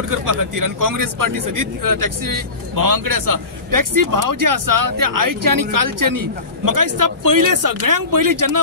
Support करपा खातीर आणि काँग्रेस पार्टी सदीत टॅक्सी भावांकडे आसा। टॅक्सी भाव जे आसा ते आयचे आणि कालचे न्ही, म्हाका दिसता पयले सगळ्यांक पयलीं जेन्ना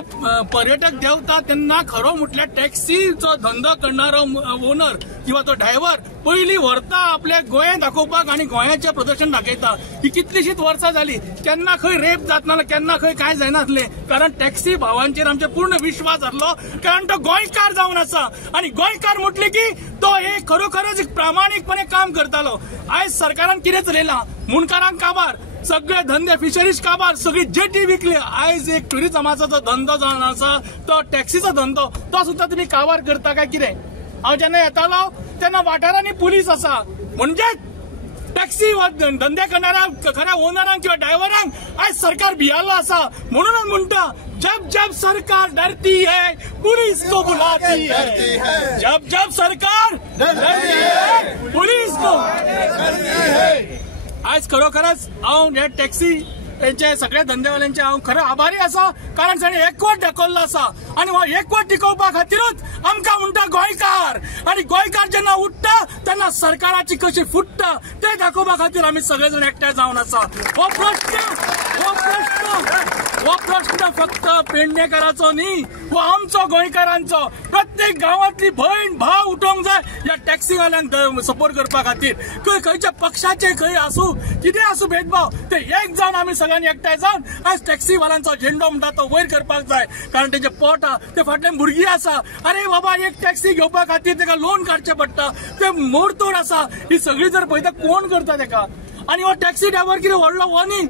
पर्यटक देंवता तेन्ना खरो म्हटल्यार टॅक्सीचो धंदो करणारो ओनर किंवा तो ड्रायव्हर पयलीं व्हरता आपल्या गोंय दाखोवपाक आणि गोंयाचें प्रदर्शन दाखयता। ही कितलीशींच वर्सां जाली, केन्ना खंय रेप जातना केन्ना खंय काय जायनासलें, कारण टॅक्सी भावांचेर आमचे पूर्ण विश्वास आसलो, कारण तो गोंयकार जावन आसा आणि गोंयकार म्हटले की तो एक खरोखरच प्रामाणिकपणे काम करतालो। आयज सरकारान कितें चलयलां, मुणकारांक काबार, सगळे धंदे फिशरीज काबार, सगळी जेटी विकली। आयज एक ट्युरिझमाचो जो धंदो जावन आसा तो टॅक्सीचो धंदो तो सुद्धा तुम्ही काबार करता काय कितें? हांव जेन्ना येतालो तेन्ना वाठारांनी पुलीस आसा, म्हणजे टॅक्सी धंदे करणाऱ्या खऱ्या ओनरांक किंवा ड्रायव्हरांक आयज सरकार भियाल्लो आसा। म्हणूनच म्हणटा जब जब सरकार डरती है पुलिस को बुलाती है, जब जब सरकार डरती है पुलिस को बुलाती है। आज खरोखरच हांव हे टॅक्सी सगळ्या धंदेवाल्यांचे हांव खरो आभारी आसा, कारण ताणें एकवट दाखयल्लो आसा आणि हो एकवट टिकोवपा खातीरच आमकां म्हणटा गोंयकार, आणि गोंयकार जेन्ना उठता तेन्ना सरकाराची कशी फुटता ते दाखोवपा खातीर आमी सगळे जाण एकठांय जावन आसा। हो प्रश्न फक्त पेडणेकाराचो न्ही, हो आमचो गोंयकारांचो। प्रत्येक गांवांतली भयण भाव उठोवंक जाय या टॅक्सीवाल्यांक सपोर्ट करपा खातीर। खंयच्या पक्षाचे खंय आसूं कितें आसूं भेदभाव, ते एक जावन आमी सगळ्यांनी एकठांय जावन आज टॅक्सीवाल्यांचो झेंडो म्हणटा तो वयर करपाक जाय, कारण तेजे पोट ते फाटल्यान भुरगीं आसा। अरे बाबा, एक टॅक्सी घेवपा खातीर ताका लोन काडचें पडटा, ते मोडतोड आसा। ही सगळी जर पळयता कोण करता ताका? आणि हो टॅक्सी ड्रायव्हर कितें व्हडलो हो न्ही,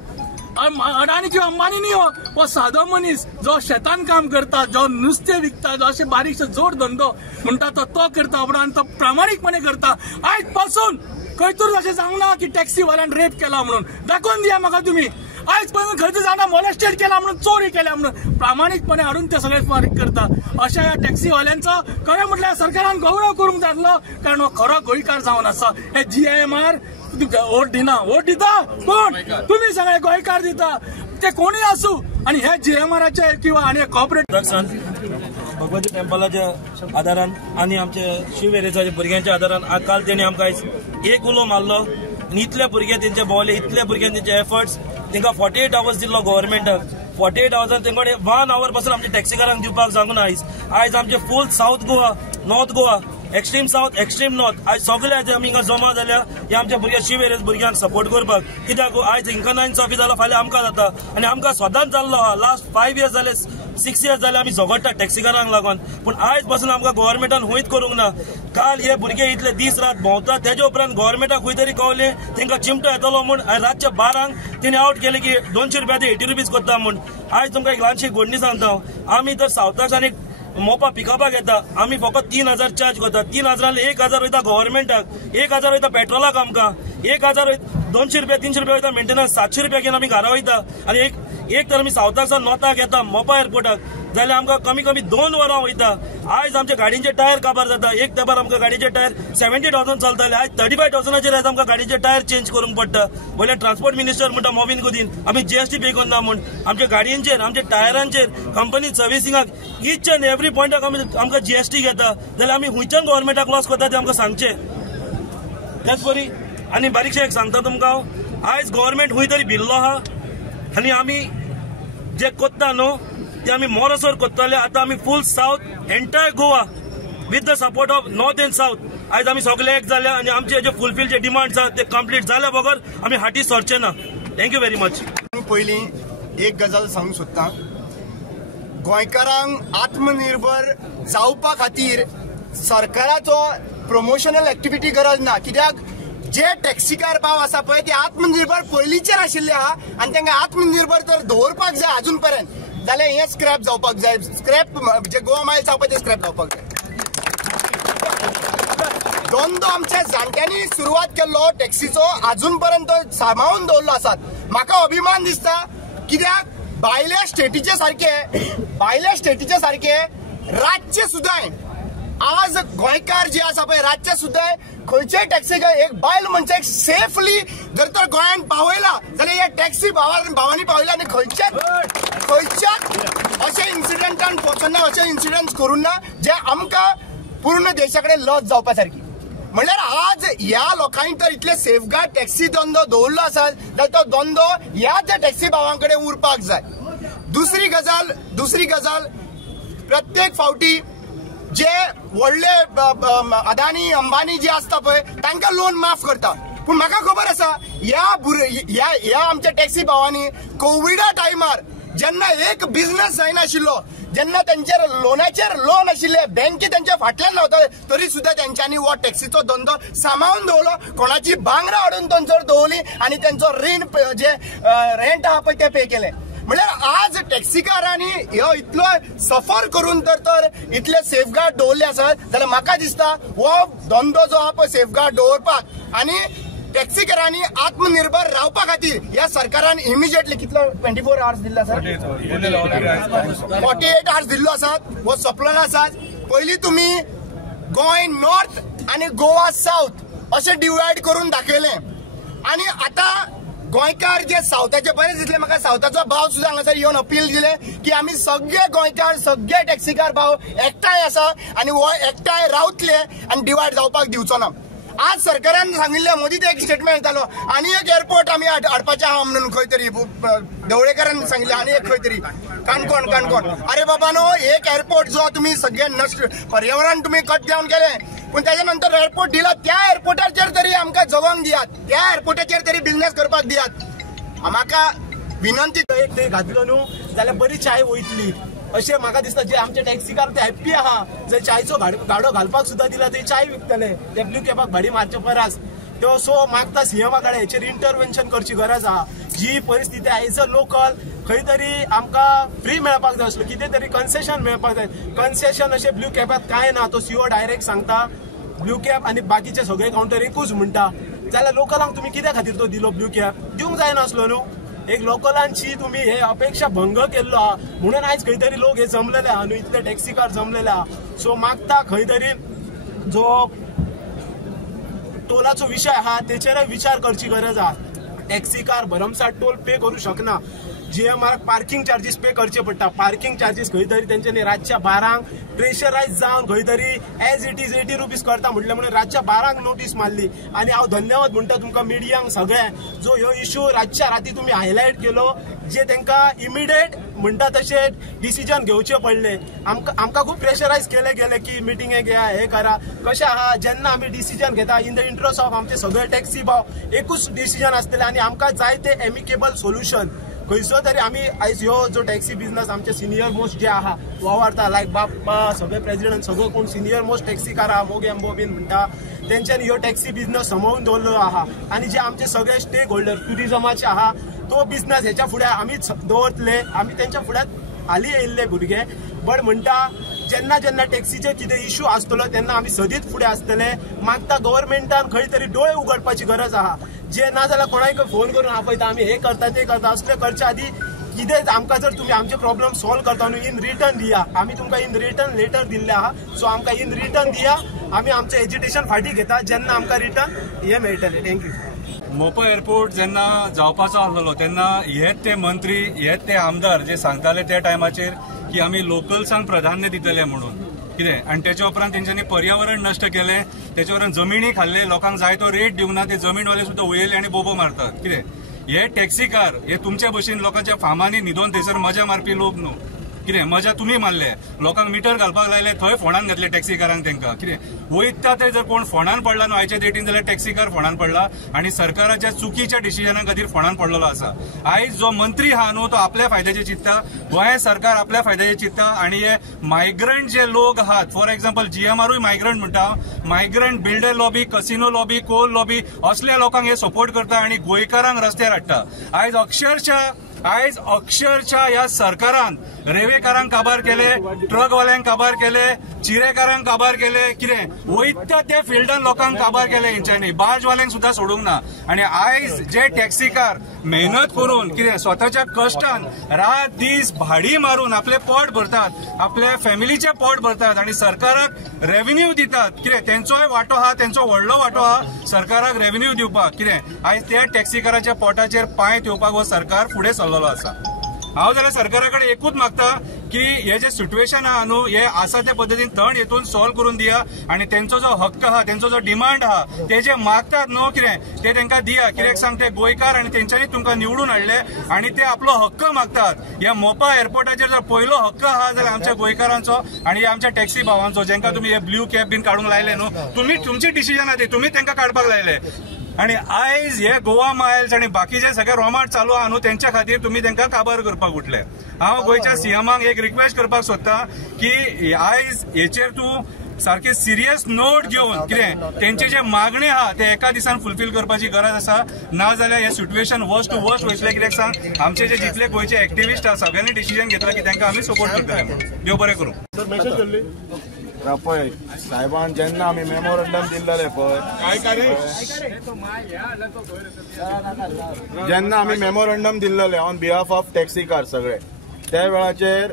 अडाणी किंवा अंबानी न्ही, हो सादो मनीस जो शेतान काम करता, जो नुस्तें विकता, जो अशें बारीकसो जोड धंदो म्हणटा तो करता, आणि तो प्रामाणिकपणे करता। आयज पासून खंयतरी अशें जावना की टॅक्सीवाल्यान रेप केला म्हणून, दाखोवन दिया म्हाका तुम्ही। आयज पर्यंत खंयतरी जाणा मोलेस्टेड केला म्हणून, चोरी केल्या म्हणून, प्रामाणिकपणे हाडून ते सगळे फारीक करता। अशा या टॅक्सीवाल्यांचो खरें म्हटल्यार सरकारान गौरव करूंक जाय आसलो, कारण हो खरो गोंयकार जावन आसा। हे GIMR वोट दिना, वोट दिता कोण? तुम्ही सगळे गोंयकार दिता, ते कोणी आसूं। आणि हे GIMRचे किंवा आणि कॉर्पोरेट भगवती टेम्पलाच्या आदारान आणि आमच्या शिववेरेच्या भुरग्यांच्या आदारान काल तेणी आमकां एक उलो मारलो, इतले भुरगे तेंचे भोवले, इतले भुरग्यांनी तेंचे एफर्ट्स तांकां 48 आवर्स दिल्लो गव्हर्मेंटाक। 48 आवर्सान तेंकडे 1 आवर पासून आमच्या टॅक्सीकारांक दिवपाक सांगून आयज आमचे full south Goa, north Goa, extreme south, extreme north, आज सगळे आमी हिंगा जमा जाल्या हे आमच्या भुरग्या शिवेरेज भुरग्यांक सपोर्ट करपाक। कित्याक आयज हिंका नाइन्साफी जाला, फाल्यां आमकां जाता, आणि आमकां सदांच जाल्लो आहा। लास्ट 5 years जाले, 6 years जाले आमी झगडटा टॅक्सीकारांक लागून, पण आयज पासून आमकां गव्हर्मेंटान हुंयत करूंक ना। काल हे भुरगे इतले दीस रात भोंवतात, तेजे उपरांत गव्हर्मेंटाक खंय तरी कळलें तांकां चिमटो येतलो म्हूण रातच्या 12 तेणी आउट केले की 200 रुपया ते 80 रुपीज करता म्हूण। आयज तुमकां एक ल्हानशी घडणी सांगता, आमी तर सावथाच्यान एक मोपा पिकअपाक येता, आमी फकत 3000 चार्ज करता। 3000 1000 वयता गव्हर्मेंटाक, 1000 वयता पेट्रोलाक आमकां, 1000 200 रुपया 300 रुपया वयता मेंटेनन्स, 700 रुपया घेवन आमी घरा वयता। आणि एक तर आमी सावथाकसान नॉर्थाक येता मोपा एअरपोर्टाक, जाल्यार आमकां कमी कमी 2 वरां वयता। आयज आमच्या गाडींचे टायर काबार जाता, एक तेंपार आमकां गाडीचे टायर 70,000 चलताले, आयज 35,000 आयज आमकां गाडीचे टायर चेंज करूंक पडटा। वयले ट्रान्सपोर्ट मिनिस्टर म्हणटा मोबिन गुदीन आमी GST पे करना म्हूण, आमच्या गाडयांचेर, आमच्या टायरांचेर, कंपनी सर्विसिंगाक ईच अँड एवरी पॉयंटाक आमकां GST घेता, जाल्यार आमी हुंयच्यान गव्हर्मेंटाक लॉस करता ते आमकां सांगचे। त्याच परी आनी बारीकशें एक सांगता तुमकां हांव, आयज गव्हर्मेंट हुंय तरी भिल्लो आहा, आनी आमी जे कोत्ता न्हू ते आमी मोरसोर कोत्ताले। आतां आमी full south entire Goa with the support of north and south आयज आमी सगळे एक जाल्या, आणि आमचे जे फुलफील जे डिमांड्स आहा ते कंप्लीट जाल्या बगर आमी हाटी सरचे ना। Thank you very much. पयलीं एक गजाल सांगूंक सोदतां, गोंयकारांक आत्मनिर्भर जावपा खातीर सरकाराचो प्रमोशनल एक्टिविटी गरज ना, कित्याक जे टॅक्सीकार भाव आसा पळय ते आत्मनिर्भर पयलींचेर आशिल्ले आहा, आणि तांकां आत्मनिर्भर तर दवरपाक जाय अजून पर्यंत, जाल्यार हें स्क्रॅप जावपाक जाय। स्क्रॅप जे गोवा मायल्स आहा पळय ते स्क्रॅप जावपाक जाय। धंदो आमच्या जाणट्यांनी सुरवात केल्लो टॅक्सीचो अजून पर्यंत सांबाळून दवरलो आसात। म्हाका अभिमान दिसता, कित्याक भायल्या स्टेटीचे सारखे रातचे सुद्दां आज गोंयकार जे आसा पळय रातचे सुद्दां खंयच्याय टॅक्सीक एक बायल मनशाक सेफली जर तर गोंयांत पावयला जाल्यार हे टॅक्सी भावांनी पावयला, आनी खंयच्याच अशे इन्सिडेंटान पोचना, अशे इन्सिडेंट्स करून ना जे आमकां पूर्ण देशा कडेन लॉस जावपा सारकी। म्हणल्यार आज ह्या लोकांनी तर इतले सेफगार्ड टॅक्सी धंदो दवरलो आसा जाल्यार तो धंदो ह्याच टॅक्सी भावां कडेन उरपाक जाय. दुसरी गजाल प्रत्येक फावटी जे व्हडले अदानी अंबानी जे आसता पळय तांकां लोन माफ करता. पूण म्हाका खबर आसा ह्या आमच्या टॅक्सी भावांनी कोविडा टायमार जेन्ना एक बिझनेस जायनाशिल्लो, जेन्ना त्यांचेर लोनाचेर लोन आशिल्ले, बँकी त्यांच्या फाटल्यान लावता, तरी सुद्धा त्यांच्यानी हो टॅक्सीचो धंदो सांबाळून दवरलो. कोणाची भांगरां हाडून तांचेर दवरली आणि त्यांचो रीण जे रेंट आहा पळय ते पे केले. म्हणल्यार आज टॅक्सीकारांनी ह्यो इतलो सफर करून तर इतले सेफगार्ड दवरले आसात जाल्यार म्हाका दिसता हो धंदो जो आहा पळय सेफगार्ड दवरपाक आनी टॅक्सीकारांनी आत्मनिर्भर रावपा खातीर ह्या सरकारान इमिजिएटली कितलो 24 आवर्स दिल्लो आसा, 48 आवर्स दिल्लो आसात. हो सोंपलो आसात. पयलीं तुमी गोंय नॉर्थ आनी गोवा साऊथ अशें डिवायड करून दाखयलें आनी आतां गोंयकार जे सावथाचे बरें दिसले. म्हाका सावथाचो भाव सुद्दां हांगासर येवन अपील दिले की आमी सगळे गोंयकार सगळे टॅक्सीकार भाव एकठांय आसा आनी हो एकठांय रावतले आनी डिवायड जावपाक दिवचो ना. आज सरकारान सांगिल्ले, मोदीत एक स्टेटमेंट येतालो आनी एक एअरपोर्ट आमी हाडपाचे आहा म्हणून खंय तरी ढवळेकरान सांगिल्ले आनी एक खंय तरी काणकोण. अरे बाबा नो, एक एअरपोर्ट जो तुम्ही सगळे नष्ट पर्यावरण तुम्ही कट डावन केले, पण त्याच्या नंतर एअरपोर्ट दिला, त्या एअरपोर्टाचेर तरी आमकां जगोंक दियात, त्या एअरपोर्टाचेर तरी बिझनेस करपाक दियात. म्हाका विनंती एक ते घातलो न्हू जाल्यार बरी चाय वयतली अशें म्हाका दिसता. जे आमचे टॅक्सीकार ते हॅप्पी आहा, जर चायचो गाडो घालपाक सुद्दां दिला ते चाय विकतले, ते ब्लू कॅबाक भाडी मारचे परस. तो सो मागता सीएमा कडेन हेचेर इंटरव्हेन्शन करची गरज आहा. जी परिस्थिती आहे एज अ लोकल खंय तरी आमकां फ्री मेळपाक जाय आसलो, कितें तरी कन्सेशन मेळपाक जाय. कन्सेशन अशें ब्लू कॅबात कांय ना. तो सीओ डायरेक्ट सांगता ब्लू कॅब आनी बाकीचे सगळे काउंटर एकूच म्हणटा. जाल्यार लोकलांक तुमी कित्या खातीर तो दिलो ब्लू कॅब? दिवंक जायना आसलो न्हू. एक लोकलांची तुम्ही हे अपेक्षा भंग केल्लो आहा म्हणून आयज खंय तरी लोक हे जमलेले आहा न्हू, इतले टॅक्सीकार जमलेले आहा. सो मागता खंय तरी जो टोलाचो विषय आहा तेचेरय विचार करची गरज आहा. टॅक्सीकार भरमसाट टोल पे करू शकना. GMR पार्किंग चार्जीस पे करचे पडटा. पार्किंग चार्जीस खंय तरी तेंच्यांनी रातच्या 12 प्रेशरायज जावन खंय तरी एज इट इज 80 रुपीज करता म्हटले म्हणून रातच्या 12 नोटीस मारली. आणि हांव धन्यवाद म्हणटा तुमकां मिडियांक सगळे जो ह्यो इश्यू रातच्या राती तुम्ही हायलायट केलो, जे तांकां इमिडिएट म्हणटा तशें डिसिजन घेवचे पडले. आमकां खूब प्रेशरायज केले गेले की मिटिंगे घ्या, हे करा. कशें आहा, जेन्ना आमी डिसिजन घेता इन द इंट्रस्ट ऑफ आमचे सगळे टॅक्सी भाव एकूच डिसिजन आसतले आनी आमकां जाय ते एमिकेबल सोल्युशन खंयचो तरी. आमी आयज ह्यो जो टॅक्सी बिझनस आमचे सिनियर मोस्ट जे आहा वावरता, लायक बाप्पा सगळे प्रेसिडेंट सगळो कोण सिनियर मोस्ट टॅक्सीकार आहा, मोगे एम्बो बीन म्हणटा, तेंच्यांनी ह्यो टॅक्सी बिझनस सांबाळून दवरलो आहा. आणि जे आमचे सगळे स्टेक होल्डर टुरिझमाचे आहा तो बिझनस ह्याच्या फुडें आमीच दवरतले. आमी तेंच्या फुड्यात हाली येयल्ले भुरगे. बट म्हणटा जेन्ना जेन्ना टॅक्सीचे कितें इश्यू आसतलो तेन्ना आमी सदीत फुडें आसतले. मागता गव्हर्नमेंटान खंय तरी डोळे उगडपाची गरज आहा. जे ना जाल्यार कोणाक फोन करून आपयता आमी हे करता ते करता, असले करच्या आदी कितें आमकां जर तुमी आमचे प्रॉब्लेम सॉल्व करता न्हू इन रिटर्न दिया. आमी तुमकां इन रिटर्न लेटर दिल्ले आहा, सो आमकां इन रिटर्न दिया. आमी आमचें एज्युटेशन फाटीं घेता जेन्ना आमकां रिटर्न हे मेळटलें. थँक्यू. मोपा एअरपोर्ट जेन्ना जावपाचो आसलो तेन्ना हेच ते मंत्री हेच ते आमदार जे सांगताले त्या टायमाचेर की आमी लोकल्सांक प्राधान्य दितले म्हणून कितें, आनी तेच्या उपरांत तेंच्यांनी पर्यावरण नश्ट केलें, तेच्या उपरांत जमिनी खाल्ले, लोकांक जाय तो रेट दिवंक ना, ते जमीनवाले सुद्दां वयले आनी बोबो मारतात. कितें हे टॅक्सीकार हे तुमच्या भशेन लोकांच्या फार्मांनी न्हिदोन थंयसर मजा मारपी लोक न्हू. कितें मजा तुमी मारले, लोकांक मिटर घालपाक लायले, थंय फोंडान घातले टॅक्सीकारांक. तांकां कितें वयता ते जर कोण फोंडान पडला न्हू आयच्या डेटीन जाल्यार टॅक्सीकार फोंडान पडला आनी सरकाराच्या चुकीच्या डिसिजना खातीर फोंडान पडलेलो आसा. आयज जो मंत्री आहा न्हू तो आपल्या फायद्याचे चिंतता, गोंय सरकार आपल्या फायद्याचे चिंतता. आनी हे मायग्रंट जे लोक आहात, फॉर एक्झाम्पल GMRूय मायग्रंट म्हणटा, migrant builder lobby, casino lobby, coal lobby असल्या लोकांक हे सपोर्ट करता आनी गोंयकारांक रस्त्यार हाडटा. आयज अक्षरशः ह्या सरकारान रेल्वेकारांक काबार केले, ट्रकवाल्यांक काबार केले, चिरेकारांक काबार केले. कितें वयता त्या फिल्डान लोकांक काबार केले हेंच्यांनी, बाजवाल्यांक सुद्दां सोडूंक ना. आनी आयज जे टॅक्सीकार मेहनत करून कितें स्वताच्या कश्टान रात दीस भाडी मारून आपले पोट भरतात, आपल्या फॅमिलीचे पोट भरतात आनी सरकाराक रेव्हेन्यू दितात. कितें तेंचोय वांटो आहा, तेंचो व्हडलो वांटो आहा सरकाराक रेव्हेन्यू दिवपाक. कितें आयज त्या टॅक्सीकाराच्या पोटाचेर पांय ठेवपाक हो सरकार फुडें सरलेलो आसा. हांव जाल्यार सरकारा कडेन एकूच मागता की हे जे सिच्युएशन आहा न्हू हे आसा त्या पद्दतीन तण हेतून सॉल्व करून दिया आणि तेंचो जो हक्क आहा तेंचो जो डिमांड आहा ते जे मागतात न्हू कितें ते तांकां दिया कित्याक सांग ते गोंयकार आणि तेंच्यांनी तुमकां निवडून हाडले आणि ते आपलो हक्क मागतात. ह्या मोपा एअरपोर्टाचेर जर पयलो हक्क आहा जाल्यार आमच्या गोंयकारांचो आणि आमच्या टॅक्सी भावांचो जांकां तुमी हे ब्ल्यू कॅब बीन काडूंक लायले न्हू तुमी तुमची डिसिजन आहा ती तुमी तांकां काडपाक लायले. आणि आयज हे गोवा मायल्स आणि बाकीचे सगळे रोमाट चालू आहा न्हू त्यांच्या खातीर तुम्ही तांकां काबार करपाक उठले. हांव गोंयच्या सीएमाक एक रिक्वेस्ट करपाक सोदता की आयज हेचेर तूं सारखे सिरियस नोट घेवन कितें तेंचे जे मागणी आहा ते एका दिसान फुलफील करपाची गरज आसा. ना जाल्यार हे सिच्युएशन वर्स्ट टू वर्स्ट वयतले कित्याक सांग आमचे जे जितले गोंयचे एक्टिविस्ट आहा सगळ्यांनी डिसिजन घेतला की तांकां आमी सपोर्ट करतले म्हणून. देव बरें करूं. पळय साहेबान जेन्ना आमी मेमोरंडम दिल्लेले पळय जेन्ना आमी मेमोरंडम दिल्लेले on behalf of taxi car सगळे त्या वेळाचेर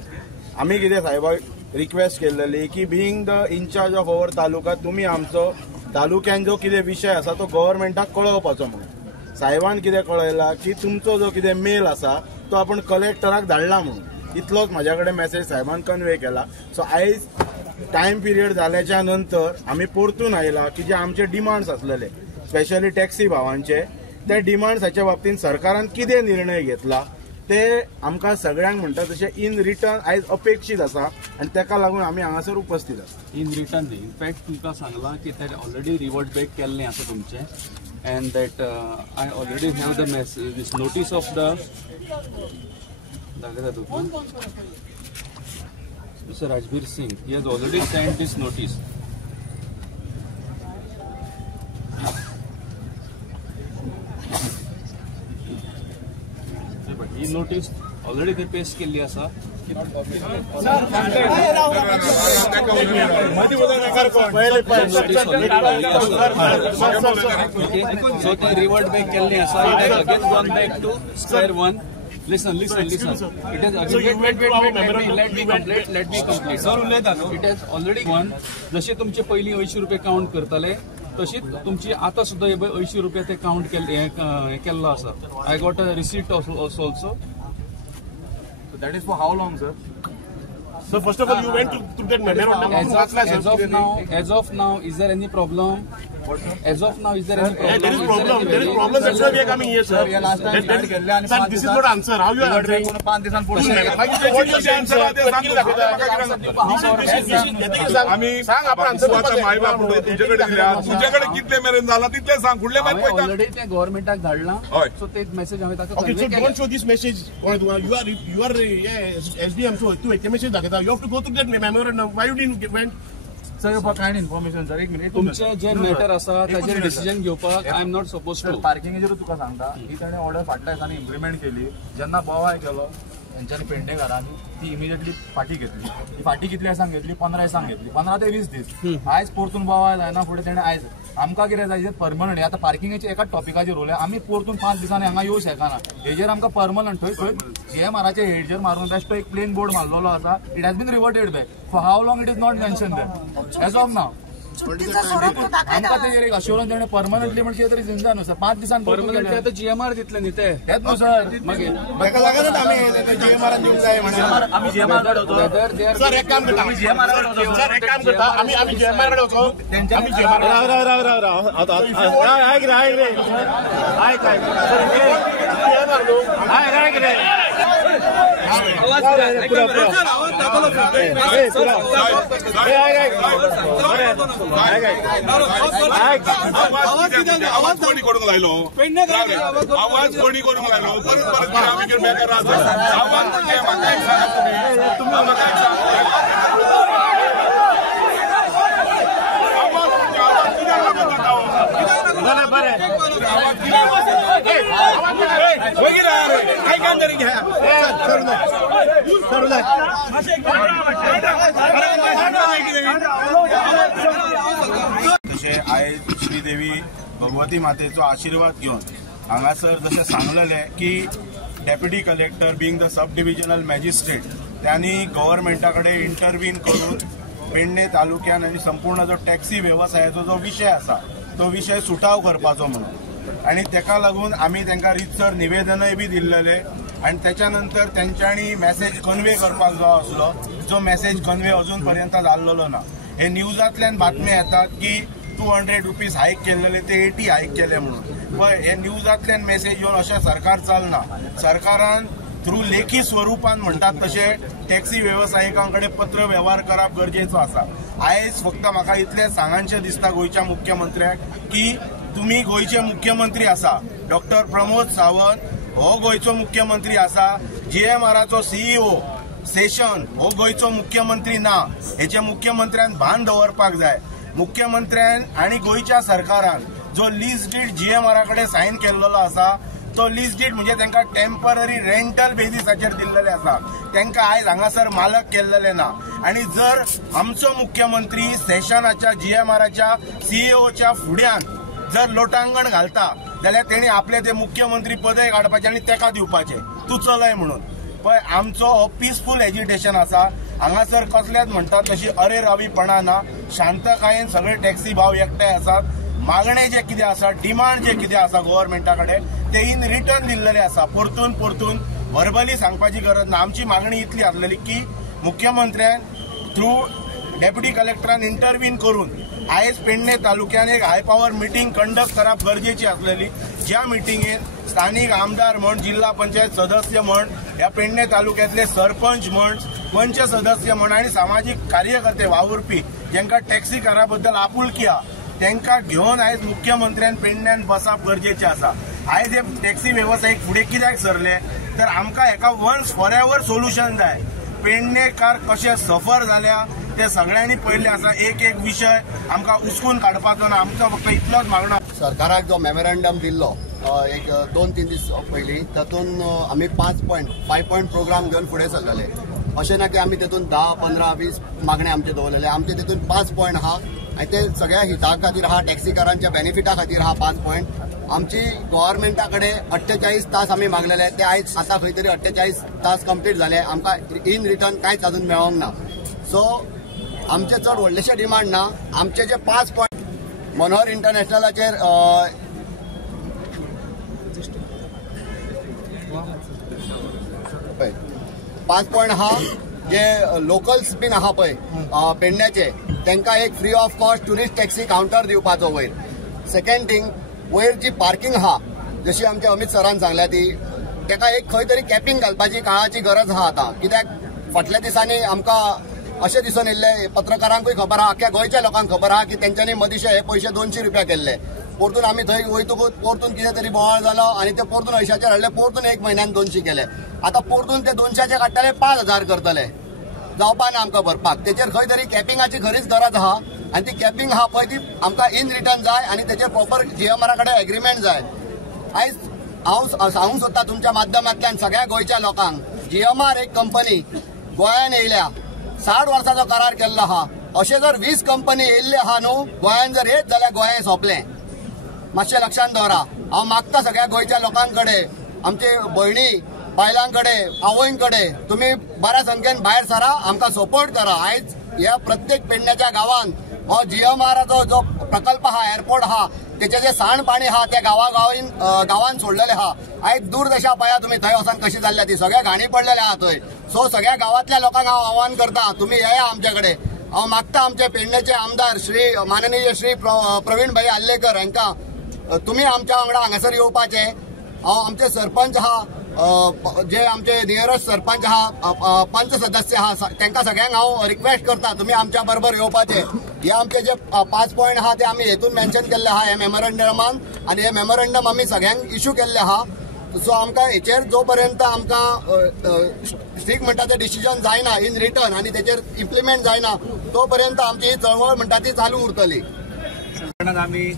आमी कितें साहेबाक रिक्वेस्ट केल्लेली की being the incharge of our taluka तुमी आमचो तालुक्यान जो कितें विशय आसा तो गव्हर्मेंटाक कळोवपाचो म्हणून. साहेबान कितें कळयला की तुमचो जो कितें मेल आसा तो आपण कलेक्टराक धाडला म्हणून. इतलोच म्हाज्या कडेन मेसेज साहेबान कन्वे केला. सो आयज टाइम पिरियड जाल्याच्या नंतर आम्ही परतून आयला की जे आमचे डिमांड्स असलेले स्पेशली टॅक्सी भावांचे त्या डिमांड्साच्या बाबतीत सरकारान कितें निर्णय घेतला ते आमकां सगळ्यांक म्हणटा तशें इन रिटर्न आयज अपेक्षीत आसा आणि ताका लागून आमी हांगासर उपस्थित आसा. इन रिटर्न इनफॅक्ट तुमकां सांगलां की ते ऑलरेडी रिवर्ट बॅक केल्लें आसा तुमचें end that I already have the message this notice of the दाखयता तुका Mr. Rajbir Singh, he has already sent this notice. But he notice already they paste केली असा. So they revert back केली असा. It has again gone back to square one. Listen. It has again wait. Let me complete. Sir, it has already gone. जसे तुमचे पहिली 80 रुपये count करतले तशीच तुमची आता सुद्धा 80 रुपये ते काउंट केल्लो आसा. I got a receipt also. So that is for how long, sir? So first of all, you went to that memorandum. As of now, is there any problem? As of now, is there any problem? There is problem. There is problem. That's why we are coming here, sir. Sir, this is not answer. How you are answering? What is the answer? आम्ही आपण माय बाप तुझ्याकडे दिल्या तुझ्याकडे कितले मेरेन झाला तितले सांग फुडले माहित पळयता. ऑलरेडी ते गव्हर्नमेंटाक धाडला सो ते मेसेज हांवें ताका Okay, so don't show this message. You are SDM, so तू एक मेसेज दाखयता. You have to go to that memorandum. Why you didn't went? Sir kind information sir एक मिनिट तुमचे जे मॅटर आसा ताचेर डिसिजन घेवपाक I am not suppose to. पार्किंगेचेर तुका सांगता ही ताणें ऑर्डर फाटल्या दिसांनी इम्प्लिमेंट केली. जेन्ना बोवाय केलो तेंच्यांनी पेडणेकारांनी ती इमिजिएटली फाटी घेतली. ती फाटी कितल्या दिसांक घेतली 15 दिसांक घेतली. 15 ते 20 दीस. आयज परतून बोवाय जायना फुडें तेणें आयज आमकां कितें जाय परमनंट. आता पार्किंगेचे एकाच टॉपिकाचेर उलय आमी परतून 5 दिसांनी हांगा येवं शकना. हेजेर आमकां परमनंट थंय GMRचे हेडचेर मारून बेश्टो एक प्लेन बोर्ड मारलेलो आसा. It has been reverted back. For how long it is not mention there as of now. आमकां तेजेर एक अश्युरन्स तेणें परमनंटली म्हणजे तरी जिंदा न्हू सर. 5 दिसान परमनंट आता GMR दितले न्ही ते हेच न्हू सर. मागीर ताका लागूनच आमी GMR दिवंक जाय म्हणून आमी GMR कडे सर एक काम करता. आमी GMR कडे सर एक काम करता. आमी GMR कडे वचो. आमी GMR राव आता ऐक रे आवाज कोणी करूंक लायलो आवाज कोणी करूंक लायलो परत परत आमी बेकार आवाज म्हणजे म्हाका एक सांगा तुम्ही म्हाका एक सांगा आवाज कित्याक लागून जाता बरें काय काम करी घ्या तशें आयज श्रीदेवी भगवती मातेचो आशीर्वाद घेवन हांगासर जशें सांगलेले की deputy collector being the sub divisional magistrate त्यांनी गव्हर्मेंटा कडेन इंटरव्हीन करून पेडणे तालुक्यान आनी संपूर्ण जो टॅक्सी वेवसायाचो जो विशय आसा तो विशय सुटाव करपाचो म्हणून. आणि ताका लागून आमी तांकां रितसर निवेदनय बी दिल्लेले आणि त्याच्यानंतर त्यांच्यानी मेसेज कन्वे करपाक जाय आसलो, जो मेसेज कन्वे अजून पर्यंत जाल्लो ना. हे न्यूजांतल्यान बातम्या येतात की 200 रुपीज हाईक केलेले ते 80 हाईक केले म्हणून. पण हे न्यूजांतल्यान मेसेज येवन अशें सरकार चलना. सरकारान थ्रू लेखी स्वरूपान म्हणटात तसे टॅक्सी व्यावसायिकांकडे पत्र व्यवहार करप गरजेचो आसा. आयज फक्त म्हाका इतलें सांगांचें दिसता गोंयच्या मुख्यमंत्र्याक की तुम्ही गोंयचे मुख्यमंत्री आसा. डॉक्टर प्रमोद सावंत हो गोंयचो मुख्यमंत्री आसा. GMRचो CEO सेशन हो गोंयचो मुख्यमंत्री ना. हेचे मुख्यमंत्र्यान भान दवरपाक जाय. मुख्यमंत्र्यान आणि गोंयच्या सरकारान जो लीज डीड GMR कडेन सायन केल्लो आसा तो लीज डीड म्हणजे तांकां टेम्पररी रेंटल बेसिसाचेर दिल्लेले आसा. तांकां आयज हांगासर मालक केल्लेले ना. आणि जर आमचो मुख्यमंत्री सेशनाच्या GMRच्या CEOच्या फुड्यान जर लोटांगण घालता जाल्यार तेणी आपले ते मुख्यमंत्री पदय काडपाचे आणि तेका दिवपाचे तूं चलय म्हणून. पण आमचो हो पिसफूल एज्युटेशन आसा. हांगासर कसल्याच म्हणटात तशी अरेरावीपणा ना. शांतकायेन सगळे टॅक्सी भाव एकठांय आसात. मागणे जे कितें आसा, डिमांड जे कितें आसा गव्हर्नमेंटा कडेन ते इन रिटर्न दिल्लेले आसा. परतून वर्बली सांगपाची गरज ना. आमची मागणी इतली आसलेली की मुख्यमंत्र्यान थ्रू डेप्युटी कलेक्टरान इंटरव्हीन करून आयज पेडणे तालुक्यान एक हाय पॉवर मिटींग कंडक्ट करप गरजेची आसलेली. ज्या मिटींगेन स्थानिक आमदार म्हण, जिल्हा पंचायत सदस्य म्हण, ह्या पेडणे तालुक्यातले सरपंच म्हण, पंच सदस्य म्हण आणि सामाजिक कार्यकर्ते वावुरपी जांकां टॅक्सी कारा बद्दल आपुलकी आहा तांकां घेवन आयज मुख्यमंत्र्यान पेडण्यान बसप गरजेचें आसा. आयज हे टॅक्सी वेवसायीक फुडें कित्याक सरले तर आमकां हेका वन्स फॉर एवर सोल्युशन जाय. पेडणेकार कशे सफर जाल्या ते सगळ्यांनी पळयल्ले आसा. एक विशय आमकां उचकून काडपाचो ना. आमकां फक्त इतलोच मागणो. सरकाराक जो मेमोरंडम दिल्लो एक 2-3 दीस पयलीं तातूंत आमी 5 पॉयंट प्रोग्राम घेवन फुडें सरलेले. अशें ना की आमी तातूंत 10, 15, 20 मागणे आमचे दवरलेले. आमचे तातूंत 5 पॉयंट आहा आनी ते सगळ्या हिता खातीर आहा, टॅक्सीकारांच्या बेनिफिटा खातीर आहा 5 पॉयंट. आमची गव्हर्नमेंटा कडेन 48 तास आमी मागलेले ते आयज आतां खंय तरी 48 तास कंप्लीट जाले. आमकां इन रिटर्न कांयच अजून मेळोंक ना. सो आमचे चड व्हडलेशे डिमांड ना. आमचे जे 5 पॉयंट मनोहर इंटरनॅशनलाचेर 5 पॉयंट आहा जे लोकल्स बीन आहा पळय पेडण्याचे तांकां एक free of cost tourist taxi counter दिवपाचो वयर. सेकंड थिंग वयर जी पार्किंग आहा जशी आमच्या अमित सरान सांगल्या ती ताका एक खंय तरी कॅपिंग घालपाची काळाची गरज आहा आतां. कित्याक फाटल्या दिसांनी आमकां अशें दिसून येयल्ले, पत्रकारांकूय खबर आहा, आख्या गोंयच्या लोकांक खबर आहा की तेंच्यांनी मदींचे हे पयशे 200 रुपया केल्ले. परतून आमी थंय वयतकूच परतून कितें तरी बोवाळ जालो आनी ते परतून 80चेर हाडले. परतून 1 म्हयन्यान 200 केले. आतां परतून ते 200चे काडटले 5000 करतले. जावपा ना आमकां भरपाक. तेचेर खंय तरी कॅपिंगाची खरीच गरज आहा आनी ती कॅपिंग आहा पळय ती आमकां इन रिटर्न जाय आनी तेचेर प्रॉपर GMR कडेन एग्रीमेंट जाय. आयज हांव सांगूंक सोदता तुमच्या माध्यमांतल्यान सगळ्या गोंयच्या लोकांक GMR एक कंपनी गोंयान येयल्या 60 वर्सांचो करार केल्लो आहा. अशे जर 20 कंपनी येयल्ले आहा न्हू गोंयान जर येत जाल्यार गोंय सोंपलें. मातशें लक्षात दवरा. हांव मागता सगळ्या गोंयच्या लोकांकडे, आमचे भयणी बायलांकडे, आवयंकडे तुम्ही बऱ्या संख्येन भायर सरा, आमकां सपोर्ट करा. आयज ह्या प्रत्येक पेडण्याच्या गावांत हो GMRचो जो प्रकल्प आहा, एअरपोर्ट आहा, तेचे जे सांडपाणी आहा ते गांवांत सोडलेले आहा. आयज दूरदेशा पळया तुम्ही थंय वचून कशी जाल्ल्या ती सगळ्या घाणी पडलेले आहा थंय. सो सगळ्या गांवांतल्या लोकांक हांव आव्हान करता तुम्ही येया आमच्याकडे. हांव मागता आमचे पेडण्याचे आमदार माननीय श्री प्रवीण भाई आल्लेकर हांकां तुम्ही आमच्या वांगडा हांगासर येवपाचे. हांव आमचे सरपंच आहा, जे आमचे नियरेस्ट सरपंच आहा, पंच सदस्य आहा, तांकां सगळ्यांक हांव रिक्वेस्ट करता तुम्ही आमच्या बरोबर येवपाचे. हे आमचे जे 5 पॉयंट आहा ते आमी हेतून मेन्शन केल्ले आहा हे मेमोरंडमान आनी हे मेमोरंडम आमी सगळ्यांक इश्यू केल्ले आहा. सो आमकां हेचेर जो पर्यंत आमकां स्ट्रीक म्हणटा ते डिसिजन जायना इन रिटर्न आनी तेचेर इम्प्लिमेंट जायना तो पर्यंत आमची ही चळवळ म्हणटा ती चालू उरतली. आमी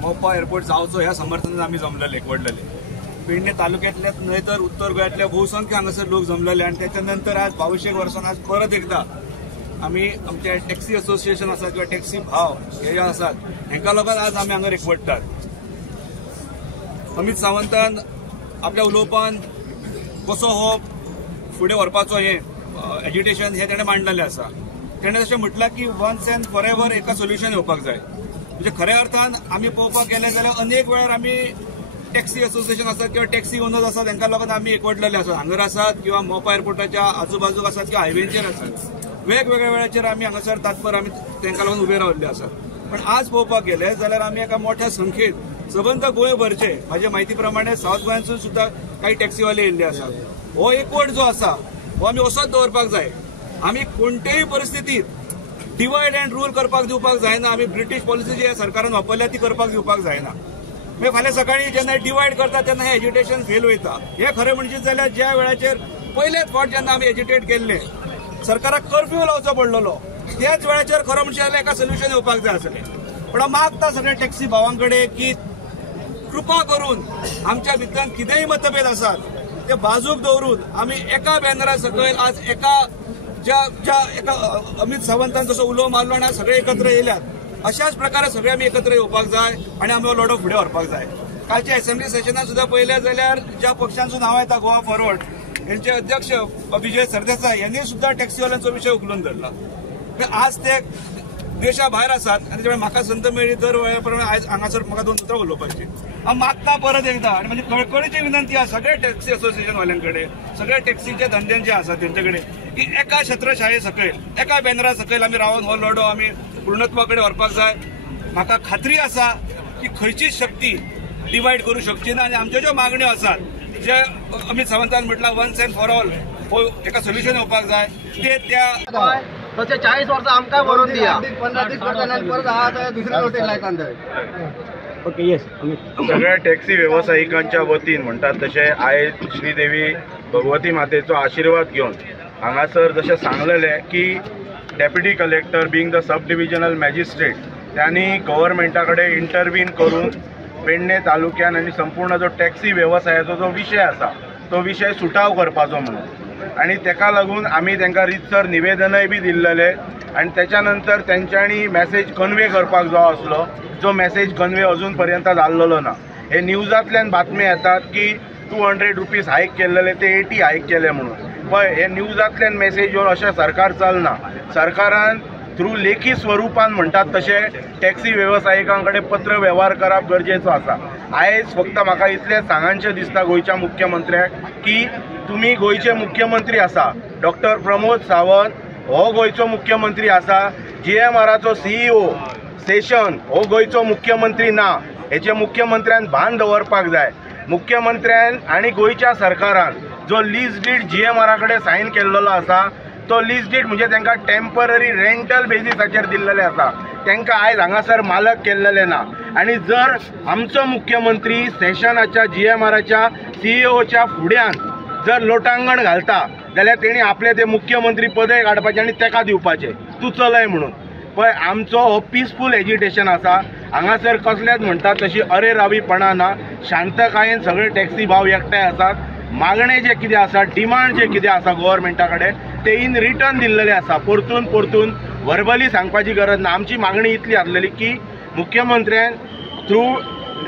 मोपा एअरपोर्ट जावचो ह्या समर्थनान आमी जमलेले एकवटलेले. पेडणे तालुक्यातलेच न्हय तर उत्तर गोंयांतले बहुसंख्य हांगासर लोक जमलेले आणि त्याच्या नंतर आज 22 वर्सांन आज परत एकदा आमी आमचे टॅक्सी असोसिएशन आसा किंवा टॅक्सी भाव हे जे आसात हांकां लागून आज आमी हांगा एकवटतात. अमित सावंतान आपल्या उलोवपान कसो हो फुडें व्हरपाचो हे एज्युटेशन हे ताणें मांडलेलें आसा. ताणें अशें म्हटलां की वन्स एंड फॉर एवर एका सोल्युशन येवपाक जाय. म्हणजे खऱ्या अर्थान आमी पळोवपाक गेले जाल्यार अनेक वेळार आमी टॅक्सी असोसिएशन आसात किंवा टॅक्सी ओनर्स आसात तांकां लागून आमी एकवटलेले आसात. हांगर आसात किंवा मोपा एअरपोर्टाच्या आजूबाजूक आसात किंवा हायवेचेर आसात. वेगवेगळ्या वेळाचेर आमी हांगासर तात्पर आमी तांकां लागून उबे रावल्ले आसात. पण आज पळोवपाक गेले जाल्यार आमी एका मोठ्या संख्येन सबंद गोंयभरचे म्हाजे म्हायती प्रमाणे सावथ गोंयांतसून सुद्धा काही टॅक्सीवाले येयल्ले आसात. हो एकवट जो आसा हो आमी असोच दवरपाक जाय. आमी कोणत्याही परिस्थितीत डिवायड अँड रूल करपाक दिवपाक जायना. आमी ब्रिटीश पॉलिसी जी सरकारान वापरल्या ती करपाक दिवपाक जायना. मागीर फाल्यां सकाळी जेन्ना डिवायड करता तेन्ना हें एज्युटेशन फेल वयता. हें खरें म्हणजे जाल्यार ज्या वेळाचेर पयलेच फावट जेन्ना आमी एज्युटेट केल्ले सरकाराक कर्फ्यू लावचो पडलेलो त्याच वेळाचेर खरो म्हणजे जाल्यार एका सोल्युशन येवपाक जाय आसलें. पण हांव मागता सगळ्या टॅक्सी भावां कडेन की कृपा करून आमच्या भितर कितेंय मतभेद आसात ते बाजूक दवरून आमी एका बॅनरा सकयल आज एका एका अमित सावंतान जसो उलो मारलो आनी सगळे एकत्र येयल्यात अशाच प्रकारे सगळे आमी एकत्र येवपाक जाय आनी आमी हो लढो फुडें व्हरपाक जाय. कालच्या असेंब्ली सेशनात सुद्धा पळयलें जाल्यार ज्या पक्षांचो नांव येता गोवा फॉरवर्ड यांचे अध्यक्ष विजय सरदेसाय यांनी सुद्धा टॅक्सीवाल्यांचो विषय उखलून धरला. आज ते देशा भायर आसात आनी त्यामुळे म्हाका संद मेळ्ळी दर वेळे प्रमाणे आयज हांगासर म्हाका 2 उतरां उलोवपाची. हांव मागता परत एकदा आनी म्हणजे कळकळीची विनंती आसा सगळ्या टॅक्सी असोसिएशन वाल्यां कडेन सगळ्या टॅक्सीचे धंदे जे आसात तेंचे कडेन की एका छत्रछाये सकयल एका बॅनरा सकयल आमी रावन हो लढो आमी पूर्णत्वा कडेन व्हरपाक जाय. म्हाका खात्री आसा की खंयचीच शक्ती डिवायड करूं शकची ना आनी आमच्यो ज्यो मागण्यो आसात जे अमित सावंतान म्हटला वन्स अँड फॉर ऑल हो एका सोल्युशन येवपाक जाय ते त्या तसे 40 वर्ष आमकां भरून दिया 15-20 वर्सांनी परत आहा दुसऱ्या रोटेक लायतात. ओके येस सगळ्या टॅक्सी व्यावसायिकांच्या वतीन म्हणटात तशें आयज श्रीदेवी भगवती मातेचो आशिर्वाद घेवन हांगासर जशें सांगलेलें की deputy collector being the sub divisional magistrate त्यांनी गव्हर्मेंटा कडेन इंटरव्हीन करून पेडणे तालुक्यान आनी संपूर्ण जो टॅक्सी वेवसायाचो जो विशय आसा तो विशय सुटाव करपाचो म्हणून आनी तेका लागून आमी तांकां रितसर निवेदनय बी दिल्लेले आनी त्याच्या नंतर तेंच्यांनी मॅसेज कन्वे करपाक जाय आसलो जो मॅसेज कन्वे अजून पर्यंत जाल्लो ना. हे न्यूजांतल्यान बातमी येतात की 200 रुपीज हायक केल्लेले ते 80 हायक केले म्हणून. पळय हे न्यूजांतल्यान मॅसेज येवन अशें सरकार चलना. सरकारान थ्रू लेखी स्वरुपान म्हणटात तशें टॅक्सी वेवसायिकां कडेन पत्र वेव्हार करप गरजेचो आसा. आयज फक्त म्हाका इतलें सांगांचें दिसता गोंयच्या मुख्यमंत्र्याक की तुमी गोंयचे मुख्यमंत्री आसा. डॉक्टर प्रमोद सावंत हो गोंयचो मुख्यमंत्री आसा. GMRचो CEO सेशन हो गोंयचो मुख्यमंत्री ना. हेचे मुख्यमंत्र्यान भान दवरपाक जाय. मुख्यमंत्र्यान आनी गोंयच्या सरकारान जो लीज डीड GMR कडेन सायन केल्लो आसा तो लीज डीड म्हणजे तांकां टेम्पररी रेंटल बेजिसाचेर दिल्लेले आसा. तांकां आयज हांगासर मालक केल्लेले ना. आनी जर आमचो मुख्यमंत्री सेशनाच्या GMRच्या CEOच्या फुड्यान जर लोटांगण घालता जाल्यार तेणी आपले ते मुख्यमंत्री पदय काडपाचें आनी तेका दिवपाचें तूं चलय म्हणून. पळय आमचो हो पिसफूल एज्युटेशन आसा. हांगासर कसलेच म्हणटात तशी अरेरावीपणा ना. शांतकायेन सगळे टॅक्सी भाव एकठांय आसात. मागणे जे कितें आसा डिमांड जे कितें आसा गव्हर्मेंटा कडेन ते इन रिटर्न दिल्लेले आसा. परतून वर्बली सांगपाची गरज ना. आमची मागणी इतली आसलेली की मुख्यमंत्र्यान थ्रू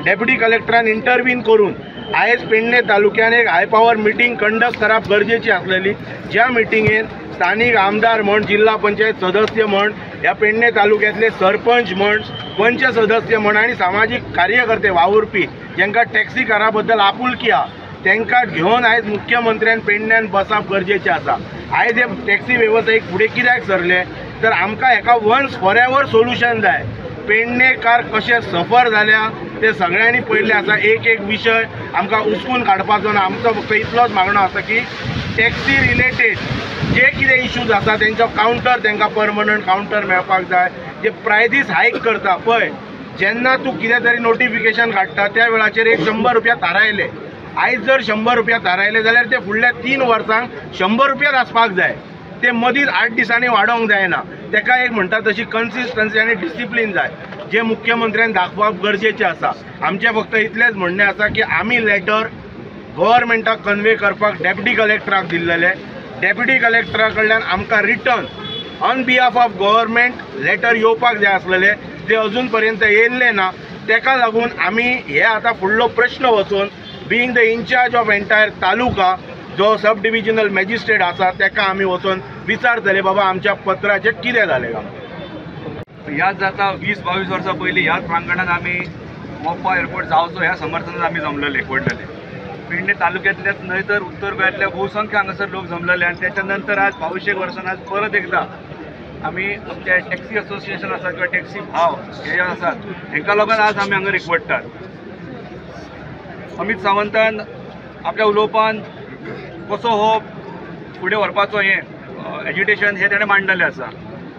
डेप्युटी कलेक्टरान इंटरव्हीन करून आयज पेडणे तालुक्यान एक हाय पावर मिटींग कंडक्ट करप गरजेची आसलेली. ज्या मिटींगेन स्थानीक आमदार म्हण जिल्हा पंचायत सदस्य म्हण ह्या पेडणे तालुक्यातले सरपंच म्हण पंच सदस्य म्हण आनी सामाजीक कार्यकर्ते वावुरपी जांकां टॅक्सी कारा बद्दल आपुलकी आहा तांकां घेवन आयज मुख्यमंत्र्यान पेडण्यान बसप गरजेचें आसा. आयज हे टॅक्सी वेवसायीक फुडें कित्याक सरले तर आमकां हेका वन्स फॉर एवर सोल्युशन जाय. पेडणेकार कशे सफर जाल्या ते सगळ्यांनी पळयल्ले आसा. एक विशय आमकां उचकून काडपाचो ना. आमचो फक्त इतलोच मागणो आसा की टॅक्सी रिलेटेड जे कितें इश्यूज आसा तेंचो कावंटर तांकां परमनंट कावंटर मेळपाक जाय. जे प्रायसीस हायक करता पळय जेन्ना तूं कितें तरी नोटिफिकेशन काडटा त्या वेळाचेर एक 100 रुपया थारायले. आयज जर 100 रुपया थारायले जाल्यार ते फुडल्या 3 वर्सांक 100 रुपया आसपाक जाय. ते मदींच 8 दिसांनी वाडोवंक जायना. ताका एक म्हणटा तशी कन्सिस्टन्सी आनी डिसिप्लीन जाय जे मुख्यमंत्र्यान दाखोवप गरजेचें आसा. आमचें फक्त इतलेंच म्हणणें आसा की आमी लेटर गव्हर्मेंटाक कन्वे करपाक डेप्युटी कलेक्टराक दिल्लेले. डेप्युटी कलेक्टरा कडल्यान आमकां return on behalf of government letter येवपाक जाय आसलेले जे अजून पर्यंत येयल्ले ना. ताका लागून आमी हे आतां फुडलो प्रश्न वचून being the incharge of entire taluka जो सब डिव्हिजनल मॅजिस्ट्रेट आसा ताका आमी वचून विचारतले बाबा आमच्या पत्राचें कितें जालें काय. याद जाता 20-22 वर्सां पयलीं ह्याच प्रांगणात आमी मोपा एअरपोर्ट जावचो ह्या समर्थनात आम्ही जमलेले एकवटलेले. पेडणे तालुक्यातल्याच न्हय तर उत्तर गोंयांतल्या बहुसंख्य हांगासर लोक जमलेले आणि त्याच्यानंतर आज 200 वर्सांनी आज परत एकदा आम्ही आमचे टॅक्सी असोसिएशन आसात किंवा टॅक्सी भाव हे आसात हांकां लागून आज आमी हांगा एकवटतात. अमित सावंतान आपल्या उलोवपान कसो हो फुडें व्हरपाचो हें एज्युटेशन हे ताणें मांडलेलें आसा.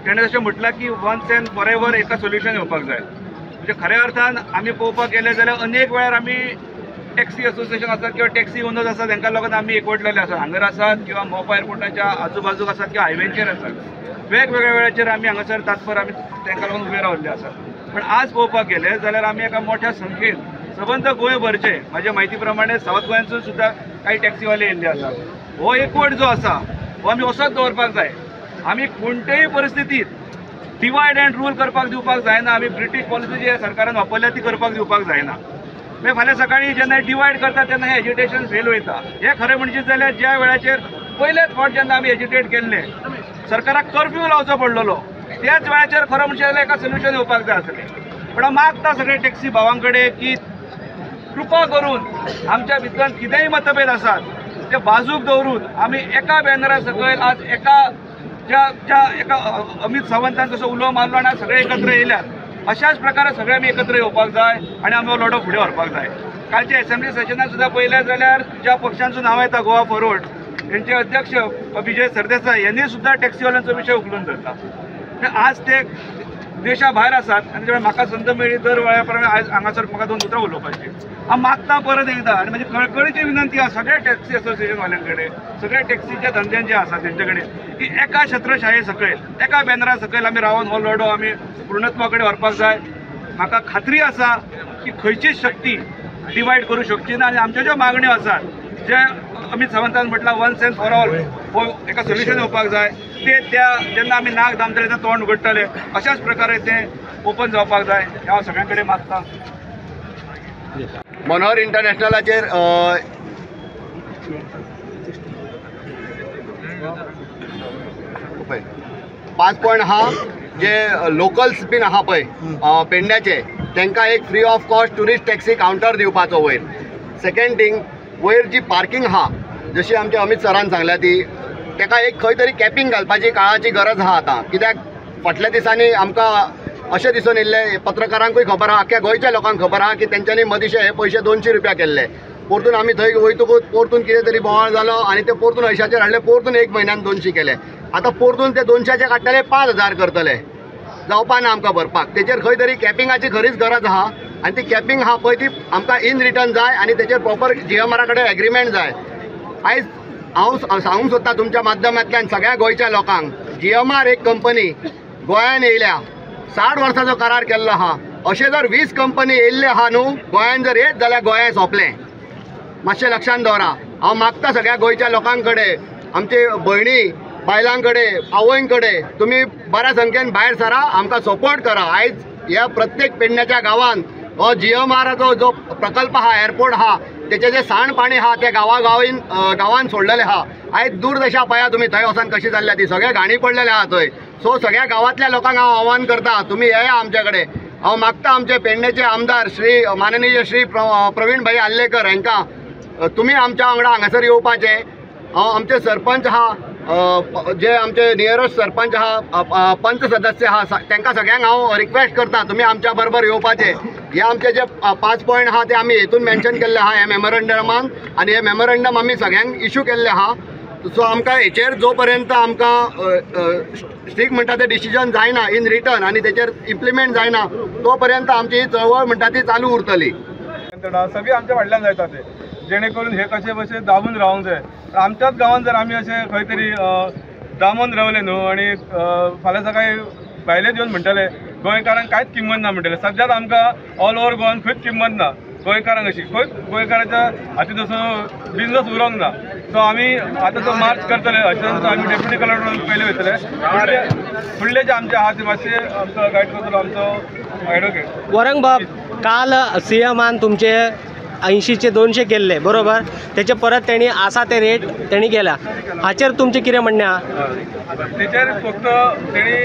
ताणें तशें म्हटलां की वन्स एंड फॉर एवर एका सोल्युशन येवपाक जाय. म्हणजे खऱ्या अर्थान आमी पळोवपाक गेले जाल्यार अनेक वेळार आमी टॅक्सी असोसिएशन आसात किंवा टॅक्सी ओनर्स आसात तांकां लागून आमी एकवटलेले आसात. हांगर आसात किंवा मोपा एअरपोर्टाच्या आजूबाजूक आसात किंवा हायवेचेर आसात. वेगवेगळ्या वेळाचेर आमी हांगासर तात्पर आमी तांकां लागून उबे रावल्ले आसात. पण आज पळोवपाक गेले जाल्यार आमी एका मोठ्या संख्येन सबंद गोंयभरचे म्हाज्या म्हायती प्रमाणे सावथ गोंयांतसून सुद्दां काही टॅक्सीवाले येयल्ले आसात. हो एकवट जो आसा हो आमी असोच दवरपाक जाय. आमी कोणत्याय परिस्थितीत डिवायड अँड रूल करपाक दिवपाक जायना. आमी ब्रिटीश पॉलिसी जी सरकारान वापरल्या ती करपाक दिवपाक जायना. मागीर फाल्यां सकाळीं जेन्ना डिवायड करता तेन्ना हें एज्युटेशन फेल वयता. हें खरें म्हणचे जाल्यार ज्या वेळाचेर पयलेच फावट जेन्ना आमी एज्युटेट केल्ले सरकाराक कर्फ्यू लावचो पडलेलो त्याच वेळाचेर खरं म्हणचे जाल्यार एका सोल्युशन येवपाक जाय आसलें. पण हांव मागता सगळे टॅक्सी भावां कडेन की कृपा करून आमच्या भितर कितेंय मतभेद आसात ते बाजूक दवरून आमी एका बॅनरा सकयल आज एका अमित सावंतान जसो उलो मारलो आनी सगळे एकत्र येयल्यात अशाच प्रकारे सगळे आमी एकत्र येवपाक जाय आनी आमी हो लढो फुडें व्हरपाक जाय. कालच्या असेंब्ली सेशनात सुद्दां पळयलें जाल्यार ज्या पक्षांचो नांव येता गोवा फॉरवर्ड त्यांचे अध्यक्ष विजय सरदेसाय यांनी सुद्धा टॅक्सीवाल्यांचो विषय उखलून धरला. आज ते देशा भायर आसात आनी त्यामुळे म्हाका संद मेळ्ळी दर वेळा प्रमाणे आज हांगासर म्हाका 2 उतरां उलोवपाची. हांव मागता परत एकदा आनी म्हाजी कळकळीची विनंती आसा सगळ्या टॅक्सी असोसिएशनवाल्यां कडेन सगळ्या टॅक्सीच्या धंद्यान जे आसा तेंचे कडेन की एका छत्रछाये सकयल एका बॅनरा सकयल आमी रावन हो लढो आमी पूर्णत्वा कडेन व्हरपाक जाय. म्हाका खात्री आसा की खंयचीच शक्ती डिवायड करूं शकची ना आनी आमच्यो ज्यो मागण्यो आसात जे अमित सावंतान म्हटला वन्स एंड फॉर ऑल हो एका सोल्युशन येवपाक जाय ते जेन्ना आमी नाक दामतले तेन्ना तोंड उगडटले अशाच प्रकारे ते ओपन जावपाक जाय हें हांव सगळ्यां कडेन मागता. मनोहर इंटरनॅशनलाचेर पळय 5 पॉयंट आहा जे लोकल्स बीन आहा पळय पेडण्याचे तांकां एक free of cost tourist taxi counter दिवपाचो वयर. सेकंड थिंग वयर जी पार्किंग आहा जशी आमच्या अमित सरान सांगल्या ती ताका एक खंय तरी कॅपिंग घालपाची काळाची गरज आहा आतां. कित्याक फाटल्या दिसांनी आमकां अशें दिसून येयल्लें पत्रकारांकूय खबर आहा आख्या गोंयच्या लोकांक खबर आहा की तेंच्यांनी मदींचे हे पयशे 200 रुपया केल्ले. परतून आमी थंय वयतकूच परतून कितें तरी बोवाळ जालो आनी ते परतून 80 हाडले परतून 1 म्हयन्यान 200 केले. आतां परतून ते 200 काडटले 5000 करतले जावपा ना आमकां भरपाक. तेचेर खंय तरी कॅपिंगाची खरीच गरज आहा आनी ती कॅपिंग आहा पळय ती आमकां इन रिटर्न जाय आनी तेचेर प्रॉपर GMR कडेन एग्रीमेंट जाय. आयज हांव सांगूंक सोदता तुमच्या माध्यमांतल्यान सगळ्या गोंयच्या लोकांक GMR एक कंपनी गोंयान येयल्या 60 वर्सांचो करार केल्लो आहा. अशे जर 20 कंपनी येयल्ले आहा न्हू गोंयान जर येत जाल्यार गोंय सोंपलें. मातशें लक्षात दवरा. हांव मागता सगळ्या गोंयच्या लोकां कडेन आमचे भयणी बायलां कडेन आवय कडेन तुमी बऱ्या संख्येन भायर सरा आमकां सपोर्ट करा. आयज ह्या प्रत्येक पेडण्याच्या गांवांत हो GMRचो जो प्रकल्प आहा एअरपोर्ट आहा तेचे जे सांडपाणी आहा ते गांवांत सोडलेले आहा. आयज दूरदेशा पळया तुमी थंय वचून कशी जाल्ल्या ती सगळे घाणी पडलेले आहा थंय. सो सगळ्या गांवांतल्या लोकांक हांव आव्हान करता तुमी येया आमचे कडेन. हांव मागता आमचे पेडण्याचे आमदार माननीय श्री प्रवीण भाई आल्लेकर हांकां तुमी आमच्या वांगडा हांगासर येवपाचे. हांव आमचे सरपंच आहा जे आमचे नियरेस्ट सरपंच आहा पंच सदस्य आहा तांकां सगळ्यांक हांव रिक्वेस्ट करता तुमी आमच्या बरोबर येवपाचे. हे आमचे जे 5 पॉयंट आहा ते आमी हेतून मेन्शन केल्ले आहा ह्या मेमोरंडमान आनी हे मेमोरंडम आमी सगळ्यांक इश्यू केल्ले आहा. सो आमकां हेचेर जो पर्यंत आमकां स्ट्रिक्ट म्हणटा ते डिसिजन जायना इन रिटर्न आनी तेचेर इम्प्लिमेंट जायना तो पर्यंत आमची चळवळ म्हणटा ती चालू उरतली. सगळी आमच्या फाटल्यान जाता ते जेणे करून हे कशे भशेन दामून रावंक जाय. आमच्याच गांवांत जर आमी अशे खंय तरी दामून रावले न्हू आनी फाल्यां सकाळी भायले येवन म्हणटले गोंयकारांक कांयच किंमत ना म्हणटले. सद्याक आमकां ऑल ओव्हर गोवान खंयच किंमत ना गोंयकारांक अशी खंयच गोंयकाराच्या हातीन तसो बिजनस उरोंक ना. सो आमी आतां जो मार्च करतले अशें आमी डेप्युटी कलेक्टर पयले वयतले फुडले जे आमचे आहा ते मातशे आमचो गायड करतलो आमचो एडवोकेट वरंग बाब. काल CMान तुमचे 80 चे 200 केल्ले बरोबर त्याचे परत त्यांनी आसा ते रेट त्यांनी केला हाचेर तुमचे कितें म्हणणें आहा? तेचेर फक्त तेणी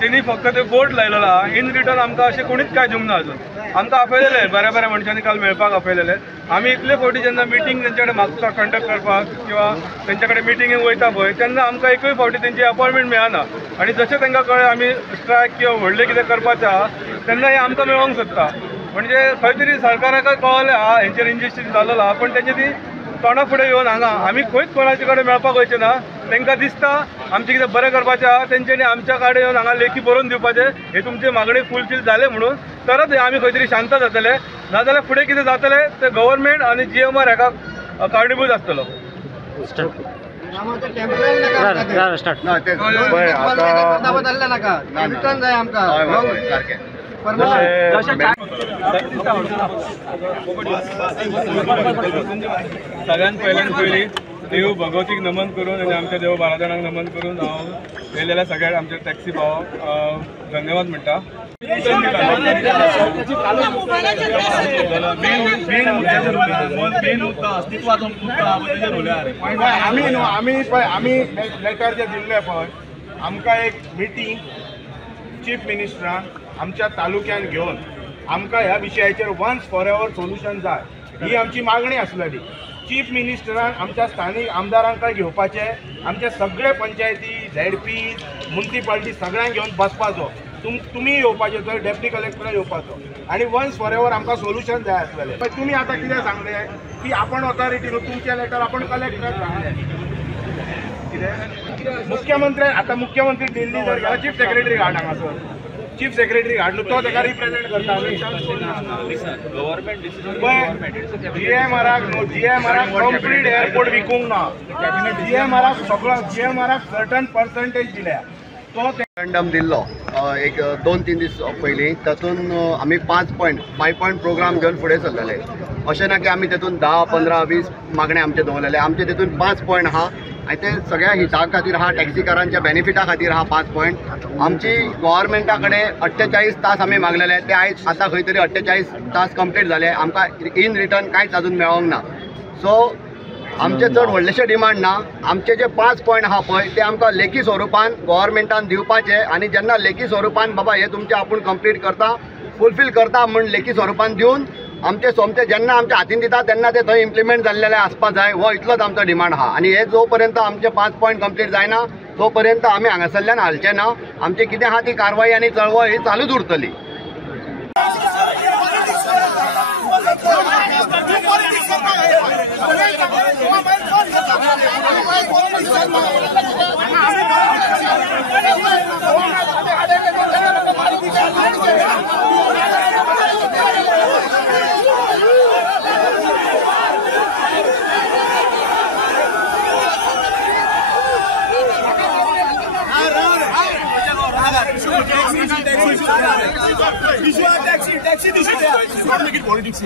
त्यांनी फक्त ते बोर्ड लायलेलो आहा. इन रिटर्न आमकां अशें कोणीच काय दिवंक ना अजून. आमकां आपयलेले बऱ्या बऱ्या मनशांनी काल मेळपाक आपयलेले. आमी इतले फावटी जेन्ना मिटींग तेंचे कडेन मागता कंडक्ट करपाक किंवा तेंचे कडेन मिटींगेक वयता पळय तेन्ना आमकां एकूय फावटी तेंची अपॉयंटमेंट मेळना. आनी जशें तांकां कळ्ळें आमी स्ट्रायक किंवा व्हडलें कितें करपाचें आहा तेन्ना हें आमकां मेळोंक सोदता. म्हणजे खंय तरी सरकाराकय कळलें आहा हेंचेर इंजस्टीस जाल्लो आहा, पण तेंची ती तोंडा फुडें येवन हांगा आमी खंयच कोणाचे कडेन मेळपाक वयचे ना. तांकां दिसता आमचें कितें बरें करपाचें आहा तेंच्यांनी आमच्या कडेन येवन हांगा लेखी बरोवन दिवपाचें हे तुमचे मागणी फुलफील जाले म्हणून तरच आमी खंय तरी शांत जातले. नाजाल्यार फुडें कितें जातलें ते गव्हर्नमेंट आनी GMR हाका कारणीभूत आसतलो. सगळ्यात पयली देव भगवतीक नमन करून आनी आमच्या देव बाराजाणांक नमन करून हांव येयलेल्या सगळ्या आमच्या टॅक्सी भावाक धन्यवाद म्हणटा. आम्ही लेटर जे दिल्ले पळय आमकां एक मिटींग चीफ मिनिस्टरान आमच्या तालुक्यान घेवन आमकां ह्या विशयाचेर वन्स फॉर एवर सोल्युशन जाय ही आमची मागणी आसलेली. चीफ मिनिस्टरान आमच्या स्थानीक आमदारांकाय घेवपाचे, आमचे सगळे पंचायती ZP म्युनिसिपालिटी सगळ्यांक घेवन बसपाचो. तुम्ही येवपाचे थंय डेप्युटी कलेक्टर येवपाचो आनी वन्स फॉर एवर आमकां सोल्युशन जाय आसलेलें. पण तुमी आतां कितें सांगले की आपण ऑथॉरिटी न्हू तुमचे लेटर आपण कलेक्टर सांगले कितें मुख्यमंत्री दिल्ली जर गेला चीफ सेक्रेटरी घाट हांगासर चीफ सेक्रेटरी घाटलो तो ताका रिप्रेझेंट करता. GMRाक कंप्लीट एअरपोर्ट विकूंक ना. GMRाक सर्टन पर्संटेज दिल्या. तो मेमोरंडम दिल्लो एक 2-3 दीस पयलीं. तातूंत आमी 5 पॉयंट प्रोग्राम घेवन फुडें सरलेले. अशें ना की आमी तातूंत 10, 15, 20 मागणे आमचे दवरलेले. आमचे तातूंत 5 पॉयंट आहा आनी ते सगळ्या हिता खातीर आहा, टॅक्सीकारांच्या बेनिफिटा खातीर आहा 5 पॉयंट. आमची गव्हर्मेंटा कडेन 48 तास आमी मागलेले ते आयज आतां खंय तरी 48 तास कंप्लीट जाले. आमकां इन रिटर्न कांयच अजून मेळोंक ना. सो आमचे चड व्हडलेशे डिमांड ना. आमचे जे 5 पॉयंट आहा पळय ते आमकां लेखी स्वरुपान गव्हर्मेंटान दिवपाचे आनी जेन्ना लेखी स्वरुपान बाबा हे तुमचे आपूण कंप्लीट करता फुलफील करता म्हूण लेखी स्वरुपान दिवन आमचे सोमते जेन्ना आमच्या हातीन दिता तेन्ना ते थंय इम्प्लिमेंट जाल्लेले आसपा जाय. हो इतलोच आमचो डिमांड आहा. आनी हे जो पर्यंत आमचे 5 पॉयंट कंप्लीट जायना तो पर्यंत आमी हांगासरल्यान हालचे ना. आमचे कितें आहा ती कारवाई आनी चळवळ ही चालूच उरतली. पॉलिटिक्स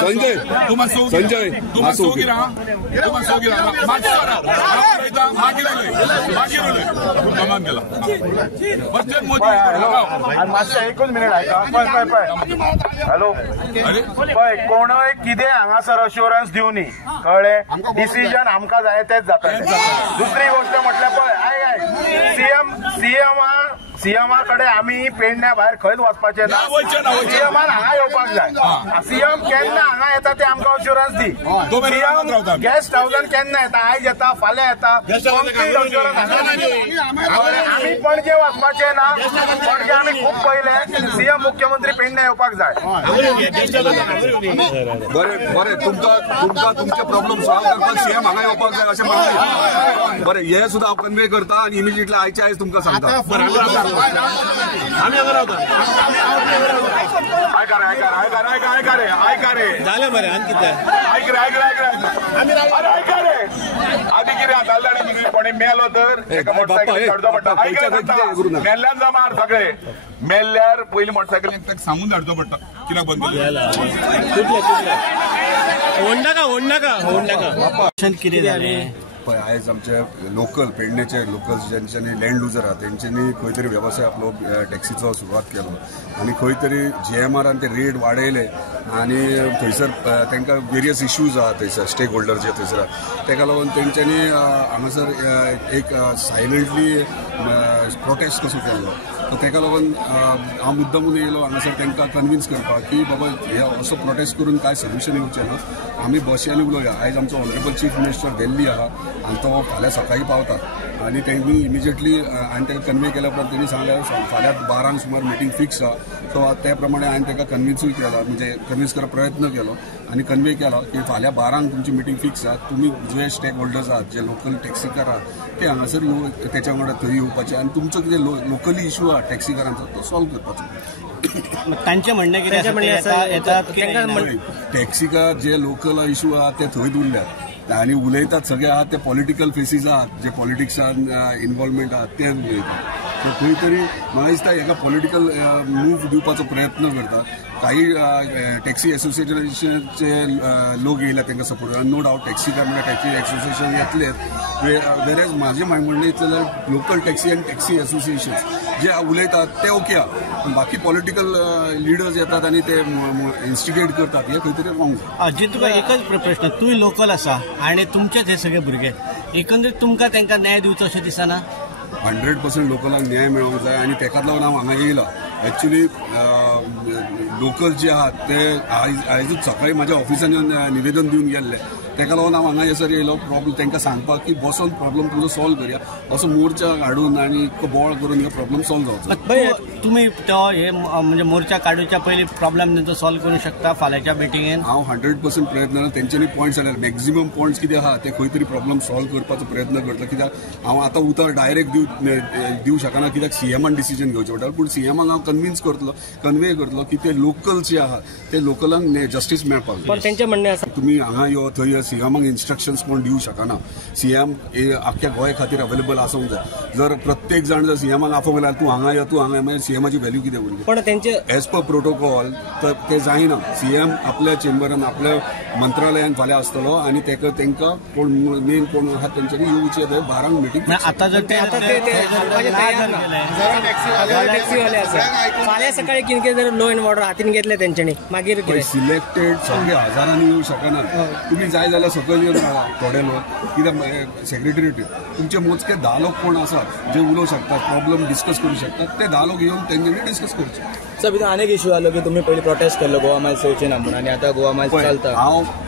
संजय मातशें एकूच मिनिट आयका. हॅलो पळय कोणय कितें हांगासर अश्युरन्स दिवनी कळ्ळें. डिसिजन आमकां जाय तेच जाता. दुसरी गोष्ट म्हटल्यार पळय सीएमा कडेन आमी पेडण्या भायर खंयच वचपाचे ना. सीएमान हांगा येवपाक जाय. सीएम केन्ना हांगा येता ते आमकां अश्युरन्स दी. सीएम गेस्ट हाऊसान केन्ना येता, आयज येता फाल्यां येता. आमी पणजे वचपाचे ना. पणजे आमी खूब पयले. सीएम मुख्यमंत्री पेडण्या येवपाक जाय. बरें तुमकां तुमचे प्रॉब्लेम सॉल्व करपाक सीएम हांगा येवपाक जाय अशें म्हणटा. बरें हे सुद्दां हांव कन्वे करता आनी इमिजिएटली आयच्या आयज तुमकां सांगता. आमी हांगा रावता. आयका रे जालें मरे आनी कितें आयक रे आयका रे आदी कितें जाता कोणी मेलो तर धाडचो पडटा. मेल्ल्यान जमार सगळे मेल्ल्यार पयलीं मोटरसायकलीन ताका सांगून धाडचो पडटा कित्याक बंद कितें जालें पळय आयज आमचे लोकल पेडणेचे लोकल ज्यांच्यांनी लँड लुजर आहा तेंच्यांनी खंय तरी वेवसाय आपलो टॅक्सीचो सुरवात केलो आनी खंय तरी GMRन ते रेट वाडयले आनी थंयसर तांकां वेरियस इश्यूज आहा थंयसर स्टेक होल्डर जे थंयसर आहा ताका लागून तेंच्यांनी हांगासर एक सायलंटली प्रोटेस्ट कसो केल्लो सो ताका लागून हांव मुद्दामून येयलो हांगासर तांकां कन्विन्स करपाक की बाबा हे असो प्रोटेस्ट करून कांय सोल्युशन येवचें ना आमी बसयांनी उलोवया आयज आमचो ऑनरेबल चीफ मिनिस्टर दिल्ली आहा आनी तो फाल्यां सकाळीं पावता आनी तेणी इमिजिएटली हांवें ताका कन्वे केल्या उपरांत तेणी सांगलें फाल्यां 12 सुमार मिटींग फिक्स आहा सो त्या प्रमाणे हांवें ताका कन्विन्सूय केला म्हणजे कन्विन्स करपाक प्रयत्न केलो आनी कन्वे केलो की फाल्यां 12 तुमची मिटींग फिक्स आहा तुमी जे स्टेक होल्डर्स आहात जे लोकल टॅक्सीकार आहात ते हांगासर त्याच्या वांगडा थंय येवपाचे आनी तुमचो कितें लोकली इशू आहा टॅक्सीकारांचो तो सॉल्व करपाचो तांचे म्हणणें कितें टॅक्सीकार जे लोकल इशू आहा ते थंयच उरल्यात आनी उलयतात सगळे आहात ते पॉलिटिकल फेसीस आहात जे पॉलिटिक्सान इन्वॉल्वमेंट आहात ते उलयतात सो खंय तरी म्हाका दिसता हेका पॉलिटिकल मूव दिवपाचो प्रयत्न करता काही टॅक्सी असोसिएशनाचे लोक येयला तांकां सपोर्ट नो डावट टॅक्सीकार म्हणजे टॅक्सी असोसिएशन येतलेच वेरेज म्हाजें म्हणणें इतलें जाल्यार लोकल टॅक्सी आनी टॅक्सी असोसिएशन जे उलयतात ते ओके आहा पूण बाकी पॉलिटिकल लिडर्स येतात आनी ते इन्स्टिगेट करतात हे खंय तरी रॉंग अजी तुका एकच प्रश्न तूंय लोकल आसा आनी तुमचेच हे सगळे भुरगे एकंदरीत तुमकां तांकां न्याय दिवचो अशें दिसना 100% लोकलांक न्याय मेळोंक जाय आनी ताकाच लागून हांव हांगा येयला एक्चुली लोकल जे आहात ते आयजूच सकाळीं म्हाज्या ऑफिसान येवन निवेदन दिवन गेल्ले ताका लागून हांव हांगा येसर येयलो प्रॉब्लम तांकां सांगपाक की बसून प्रॉब्लम तुमचो सॉल्व करया असो मोर्चा हाडून आनी बोवाळ करून हो प्रॉब्लम सॉल्व जावचो तुमी तो हे म्हणजे मोर्चा काडूच्या पयलीं प्रॉब्लेम तेंचो सॉल्व करूंक शकता फाल्यांच्या मिटिंगेन हांव 100% प्रयत्न तेंच्यांनी पॉयंट्स जाल्यार मॅक्झिमम पॉयंट्स कितें आहा ते खंय तरी प्रॉब्लम सॉल्व करपाचो प्रयत्न करतलो कित्याक हांव आतां उतर डायरेक्ट दिवं शकना कित्याक सीएमान डिसिजन घेवचें पडटा पूण सीएमाक हांव कन्विन्स करतलो कन्वे करतलो की ते लोकल जे आहा ते लोकलांक जस्टीस मेळपाक पण तेंचें म्हणणें आसा तुमी हांगा यो थंय सीएमाक इन्स्ट्रक्शन्स कोण दिवं शकना सीएम आख्ख्या गोंया खातीर अवेलेबल आसूंक जाय जर प्रत्येक जाण जर सीएमाक आफोंक गेल्यार तूं हांगा यो मागीर सीएमाची व्हॅल्यू कितें उरली पण तेंचे एज पर प्रोटोकॉल तर ते जायना सीएम आपल्या चेंबरान आपल्या मंत्रालयान फाल्यां आसतलो आनी तांकां कोण मेन कोण आहा तेंच्यांनी येवचे थंय 12 मिटींग आतां जर ते फाल्यां सकाळीं कितें जर लो एंड ऑर्डर हातीन घेतले तेंच्यांनी मागीर सिलेक्टेड सगळे हजारांनी येवं शकना तुम्ही जाय जाल्यार सकयल येवन रावा थोडे लोक कित्याक सेक्रेटरीट तुमचे मोजके 10 लोक कोण आसात जे उलोवंक शकतात प्रॉब्लम डिस्कस करू शकतात ते 10 लोक येवन तेंच्यांनी डिस्कस करचे सर भितर आनीक इश्यू आलो की तुम्ही पयलीं प्रोटेस्ट केल्लो गोवा मायल्स येवचे ना म्हणून आनी आतां गोवा मायल्स चलता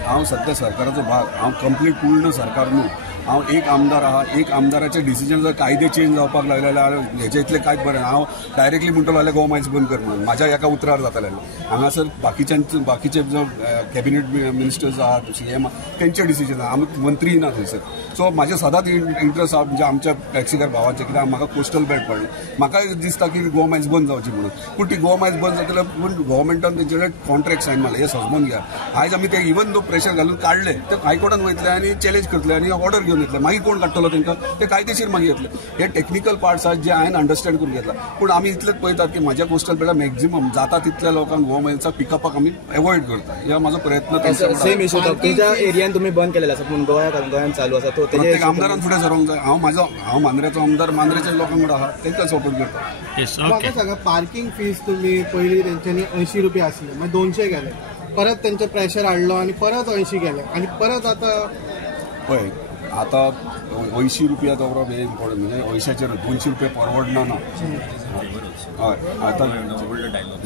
हांव सध्या सरकाराचो भाग हांव कंप्लीट पूर्ण सरकार न्हू हांव एक आमदार आहा एक आमदाराचे डिसिजन जर कायदे चेंज जावपाक लागले जाल्यार हेजे इतलें कांयच बरें हांव डायरेक्टली म्हणटलो जाल्यार गोवा मायल्स बंद कर म्हणून म्हाज्या एका उतरार जातालें हांगासर बाकीचे जो कॅबिनेट मिनिस्टर्स आहात सीएम तेंचे डिसिजन आहा आमी मंत्री ना थंयसर सो म्हाजें सदांच इंट्रस्ट आहा म्हणजे आमच्या टॅक्सीकार भावाचें कित्याक म्हाका कोस्टल बेल्ट पडलें म्हाका दिसता की गोवा मायल्स बंद जावची म्हणून पूण ती गोवा मायल्स बंद जातले पूण गव्हर्मेंटान तेंचे कडेन कॉन्ट्रॅक्ट सायन मारले हे समजून घ्या आयज आमी ते इवन दो प्रेशर घालून काडले ते हायकोर्टान वयतले आनी चॅलेंज करतले आनी ऑर्डर घेवन येतले मागीर कोण काडटलो तांकां ते कायदेशीर मागीर येतले हे टेक्निकल पार्ट्स आहात जे हांवें अंडरस्टँड करून घेतला पूण आमी इतलेंच पळयतात की म्हाज्या कोस्टल बेल्टार मॅक्झिमम जाता तितल्या लोकांक गोवा मायल्सा पिकअपाक आमी एवॉयड करता हे म्हाजो प्रयत्न सेम इश्यू तुमच्या एरियान तुमी बंद केलेलो आसा पूण गोंयान चालू आसा तो प्रत्येक आमदारान फुडें सरोंक जाय हांव मांद्रेचो आमदार मांद्रेच्या लोकांक कडेन आहा तांकां सपोर्ट करता म्हाका सांगा पार्किंग फीज तुमी पयलीं तेंच्यांनी 80 रुपया आसले मागीर 200 गेले परत तेंचे प्रेशर हाडलो आनी परत 80 गेले आनी परत आतां पळय आतां 80 रुपया तो म्हणजे 80चेर 200 रुपया परवडना ना हय आतां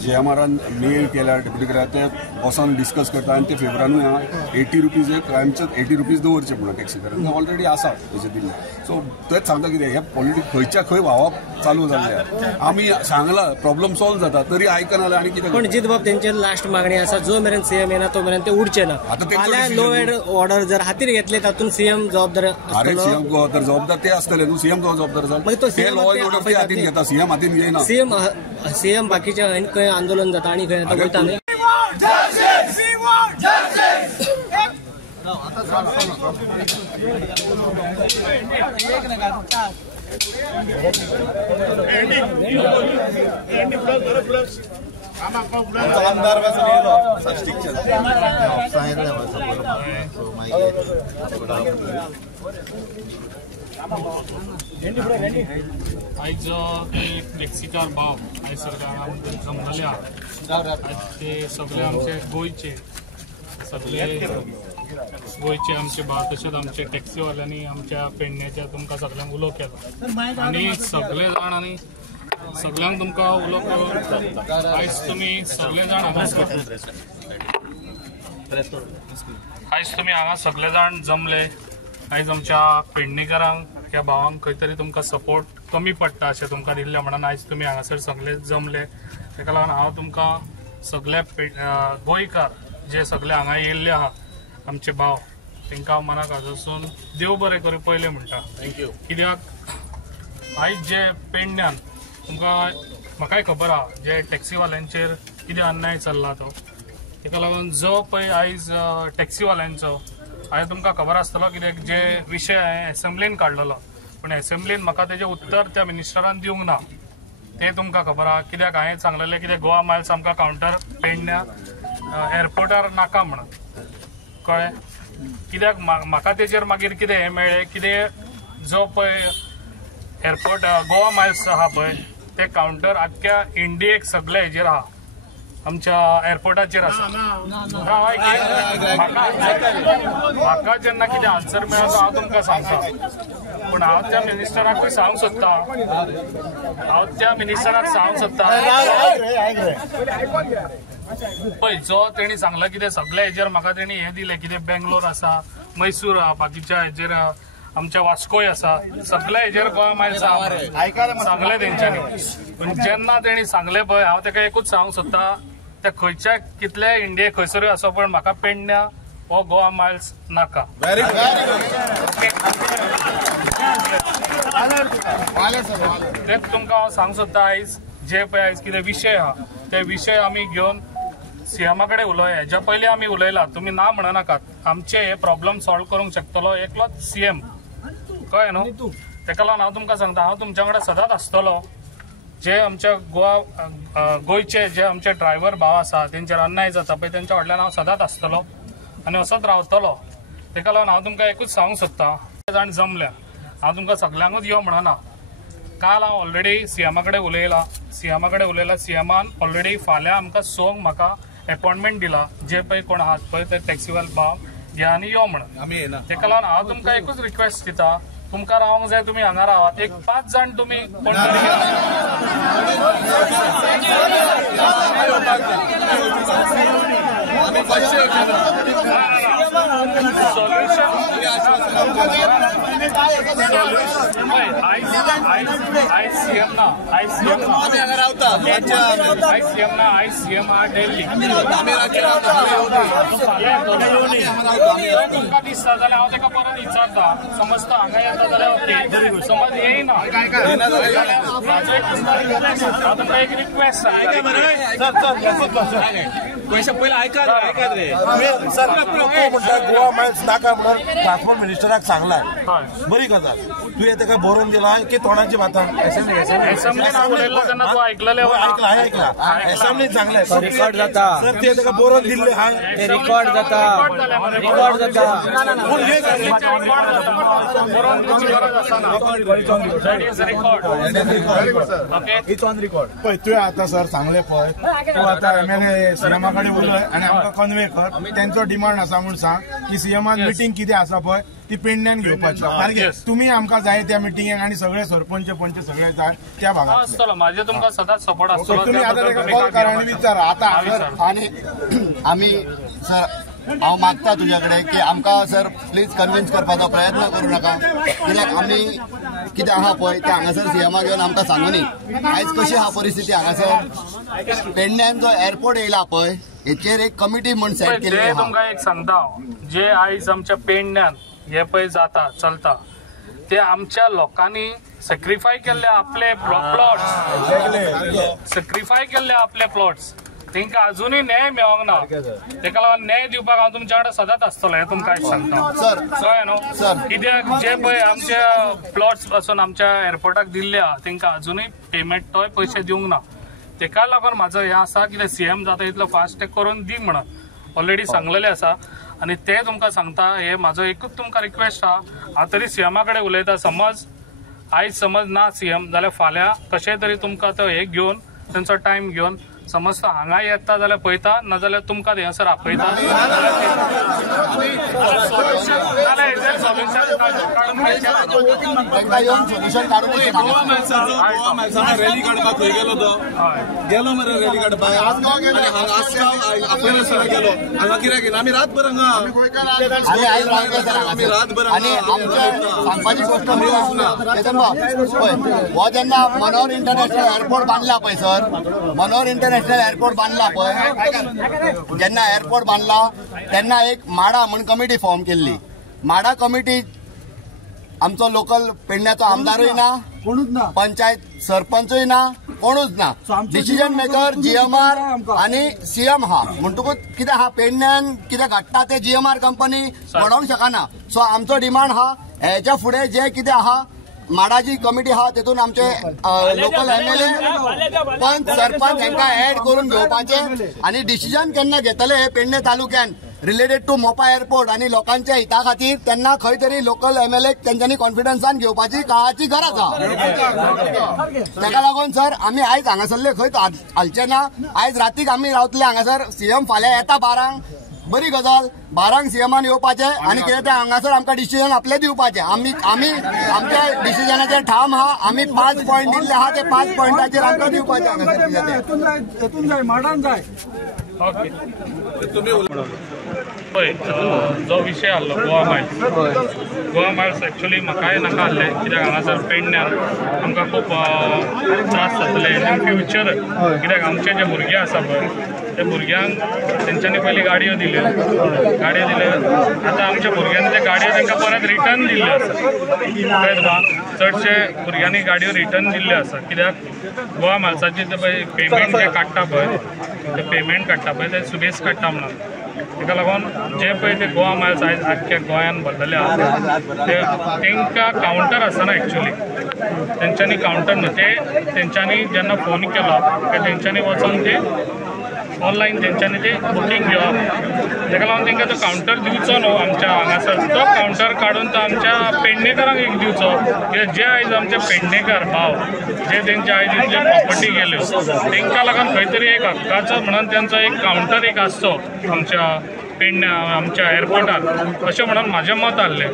GMRन मेल केल्यार डेप्युटी केल्यार ते बसून डिस्कस करता आनी ते फेवरानूय आहा 80 रुपीज क्रायमचे 80 रुपीज दवरचे म्हणून टॅक्सीकारांक ऑलरेडी आसा तशें दिल्ले सो तेच सांगता कितें हे पॉलिटिक्स खंयच्या खंय व्हांवप चालू जाल्ले आमी सांगला प्रॉब्लम सॉल्व जाता तरी आयकना जाल्यार आनी कितें पण जितबाब तेंचे लास्ट मागणी आसा जो मेरेन सीएम येना तो मेरेन ते उडचे ना फाल्यां लो एंड ऑर्डर जर हातीर घेतले तातूंत सीएम जबाबदार अरे सीएम जबाबदार ते आसतले न्हू सीएम जबाबदार जाता लॉ एंड ऑर्डर ते हातीन घेता सीएम हातीन घेयना सीएम बाकीच्या खंय आंदोलन जाता आनी खंय वयता न्ही आता आमदार आयज टॅक्सीकार भाव आयज सरकार जमलेले आहात ते सगळे आमचे गोयचे आमचे भाव तशेंच आमचे टॅक्सीवाल्यांनी आमच्या पेडण्याच्या तुमकां सगळ्यांक उलो केला आनी सगळे जाण आनी सगळ्यांक तुमकां उलो करून आयज तुमी सगळे जाण आयज तुमी हांगा सगळे जाण जमले आयज आमच्या पेडणेकारांक ह्या भावांक खंय तरी तुमकां सपोर्ट कमी पडटा अशें तुमकां दिल्लें म्हणून आयज तुमी हांगासर सगळे जमले ताका लागून हांव तुमकां सगळे गोंयकार जे सगळे हांगा येयल्ले आहा आमचे भाव तांकां मनाक हाजोसून देव बरें करूं पयलें म्हणटा थँक्यू कित्याक आयज जे पेडण्यान तुमकां म्हाकाय खबर आहा जे टॅक्सीवाल्यांचेर कितें अन्याय चल्ला तो ताका लागून जो पळय आयज टॅक्सीवाल्यांचो आयज तुमकां खबर आसतलो कित्याक जे विशय हांवें एसेंब्लीन काडलेलो पूण एसेंब्लीन म्हाका तेजें उत्तर त्या मिनिस्टरान दिवंक ना ते तुमकां खबर आहा कित्याक हांवें सांगलेलें कित्याक गोवा मायल्स आमकां कावंटर पेडण्या एअरपोर्टार नाका म्हणून कळ्ळें कित्याक म्हाका तेजेर मागीर कितें हें मेळ्ळें कितें जो पळय एअरपोर्ट गोवा मायल्स आहा पळय ते कावंटर आख्ख्या इंडियेक सगळे हेजेर आहा आमच्या एअरपोर्टाचेर आसा म्हाका जेन्ना कितें आन्सर मेळटा हांव तुमकां सांगता पूण हांव त्या मिनिस्टराकूय सांगूंक सोदता पळय जो तेणी सांगला कितें सगळे हेजेर म्हाका तेणी हें दिलें कितें बेंगलोर आसा मैसूर आहा बाकीच्या हेजेर आमच्या वास्कोय आसा सगळे हेजेर गोवा मायल्स सांगले तेंच्यांनी पूण जेन्ना तेणी सांगले पळय हांव ताका एकूच सांगूंक सोदता ते खंयच्या कितले इंडियेक खंयसरूय आसो पण म्हाका पेडण्या हो गोवा मायल्स नाका तेच तुमकां हांव सांगूंक सोदता आयज जे पळय आयज कितें विशय आहा ते विशय आमी घेवन सीएमा कडेन उलोवया हेज्या पयलीं आमी उलयला तुमी ना म्हणनाकात आमचे हे प्रॉब्लेम सॉल्व करूंक शकतलो एकलोच सीएम कळ्ळें न्हू ताका लागून हांव तुमकां सांगता हांव तुमच्या कडेन सदांच आसतलो जे आमच्या गोंयचे जे आमचे ड्रायव्हर भाव आसा तेंचेर अन्याय जाता पळय तेंच्या फाटल्यान हांव सदांच आसतलो आनी असोच रावतलो ताका लागून हांव तुमकां एकूच सांगूंक सोदता जाण जमल्या हांव तुमकां सगळ्यांकूच यो म्हणना काल हांव ऑलरेडी सीएमा कडेन उलयला सीएमान ऑलरेडी फाल्यां आमकां सोंग म्हाका अपॉइंटमेंट दिला जे पळय कोण आहात पळय ते टॅक्सीवाले भाव घ्या आनी यो म्हणून ताका लागून हांव तुमकां एकूच रिक्वेस्ट दिता तुमकां रावंक जाय तुमी हांगा रावात एक 5 जाण तुमी कोण आयसीएम हा दिल्ली तुमकां दिसता जाल्यार हांव ताका परत विचारता समज तो हांगा येता जाल्यार ओके समज येयना तुमकां एक रिक्वेस्ट पयलीं आयकात रे गोवा मायल्स नाका म्हणून ट्रान्सपोर्ट मिनिस्टराक सांगला बरी गजाल तुवें ताका बरोवन दिला की तोंडाची माता एसेंब्लीन सांगलें रिकॉर्ड जाता सर ते ताका बरोवन दिल्ले हा रिकॉर्ड जाता पळय तुवें आतां सर सांगलें पळय तूं आतां MLA सीएमा कडेन उलय आनी आमकां कन्वे कर तेंचो डिमांड आसा म्हूण सांग की सीएमान मिटींग कितें आसा पळय ती पेडण्यान घेवपाची सारकें तुमी आमकां जाय त्या मिटिंगेक आनी सगळे सरपंच पंच सगळे जाय त्या भागात आसतलो म्हाजे तुमकां सदांच सपोर्ट आसतलो तुमी आतां ताका कॉल करा आनी विचारा आतां आनी आमी सर हांव मागता तुज्या कडेन की आमकां सर प्लीज कन्विन्स करपाचो प्रयत्न करूं नाका कित्याक आमी कितें आहा पळय ते हांगासर सीएमा घेवन आमकां सांगुनी आयज कशी आहा परिस्थिती हांगासर पेडण्यान जो एअरपोर्ट येयला पळय हेचेर एक कमिटी म्हूण सेट केल्ली आहा तुमकां एक सांगता जे आयज आमच्या पेडण्यान हे पळय जाता चलता ते आमच्या लोकांनी सॅक्रिफाय केल्ले आपले प्लॉट्स तांकां अजूनय न्याय मेळोंक ना, ताका लागून न्याय दिवपाक हांव तुमच्या कडेन सदांच आसतलो, हें तुमकां आयज सांगता. कळ्ळें न्हू? कित्याक जे पळय आमचे प्लॉट्स पासून आमच्या एअरपोर्टाक दिल्ले आहा तांकां अजूनय पेमेंट तोय पयशे दिवंक ना. ताका लागून म्हाजो हें आसा की सीएम जाता इतलो फास्ट ते करून दी म्हणून ऑलरेडी सांगलेलें आसा. आनी ते तुमकां सांगता, हे म्हाजो एकूच तुमकां रिक्वेस्ट आहा, हांव तरी सीएमा कडेन उलयता. आयज समज ना सीएम जाल्यार फाल्यां कशें तरी तुमकां तो हे घेवन तांचो टायम घेवन समज तो हांगा येता जाल्यार पळयता, नाजाल्यार तुमकां थंयसर आपयता. रॅली काडपाक खंय गेलो तो? गेलो मरे रॅली काडपाक, गेलो हांगा कित्याक आमी रातभर हांगा सांगपाची गोष्ट हो जेन्ना मनोहर इंटरनॅशनल एअरपोर्ट बांदला पळय सर, मनोहर इंटरनॅशनल एअरपोर्ट बांदला पळय, जेन्ना एअरपोर्ट बांदला तेन्ना एक माडा म्हण कमिटी फॉर्म केल्ली. माडा कमिटी आमचो लोकल पेडण्याचो आमदारूय ना, कोणूच ना, पंचायत सरपंचूय ना, कोणूच ना. डिसिजन मेकर जीएमआर आणि सीएम हा म्हणटकूच कितें हा पेडण्यान कितें घडटा ते जीएमआर कंपनी घडोवंक शकना. सो आमचो डिमांड हा हेच्या फुडें जे कितें आहा माडाची कमिटी हा तेतून आमचे लोकल एमएलए पंच सरपंच हांकां ऍड करून घेवपाचे आनी डिसिजन केन्ना घेतले पेडणे तालुक्यान रिलेटेड टू मोपा एअरपोर्ट आणि लोकांच्या हिता खातीर तेन्ना खंय तरी लोकल एमएलए तेंच्यांनी कॉन्फिडन्सान घेवपाची काळाची गरज आहा. ताका लागून सर आमी आयज हांगासरले खंयच हालचे ना. आयज रातीक आमी रावतले हांगासर. सीएम फाल्यां येता 12 बरी गजाल, 12 सीएमान येवपाचे आनी कितें तें हांगासर आमकां डिसिजन आपले दिवपाचे. आमी आमच्या डिसिजनाचेर ठाम आहा. आमी 5 पॉयंट दिल्ले आहा, ते 5 पॉयंटाचेर आमकां दिवपाचे हांगासर जाय माडान जाय. ओके पळय जो विशय आहलो गोवा मायल्स एक्चुअली म्हाकाय नाका आहले, कित्याक हांगासर पेडण्यान आमकां खूब त्रास जातले इन फ्युचर. कित्याक आमचे जे भुरगे आसा पळय ते भुरग्यांक तेंच्यांनी पयलीं गाडयो दिल्यो, आतां आमच्या भुरग्यांनी ते गाडयो तांकां परत रिटर्न दिल्ल्यो आसा. कळ्ळें तुका? चडशे भुरग्यांनी गाडयो रिटर्न दिल्ल्यो आसा. कित्याक गोवा मायल्साचे ते पळय पेमेंट जे काडटा पळय ते पेमेंट काडटा पळय ते सुबेज काडटा म्हणून. ताका लागून जे पळय ते गोवा मायल्स आयज आख्ख्या गोंयान भरलेले आसा तांकां कावंटर आसना एक्चुअली. तेंच्यांनी कावंटर न्हू, ते तेंच्यांनी जेन्ना फोन केलो काय तेंच्यांनी वचून ते ऑनलायन तेंच्यांनी ते बुकींग घेवप. ताका लागून तांकां तो कावंटर दिवचो न्हू आमच्या हांगासर. तो कावंटर काडून तो आमच्या पेडणेकारांक एक दिवचो. कित्याक जे आयज आमचे पेडणेकार भाव जे तेंचे आयज जे प्रॉपर्टी गेल्यो तांकां लागून खंय तरी एक हक्काचो म्हणून तेंचो एक कावंटर एक आसचो आमच्या पेडण्या आमच्या एअरपोर्टार अशें म्हणून म्हाजें मत आहलें.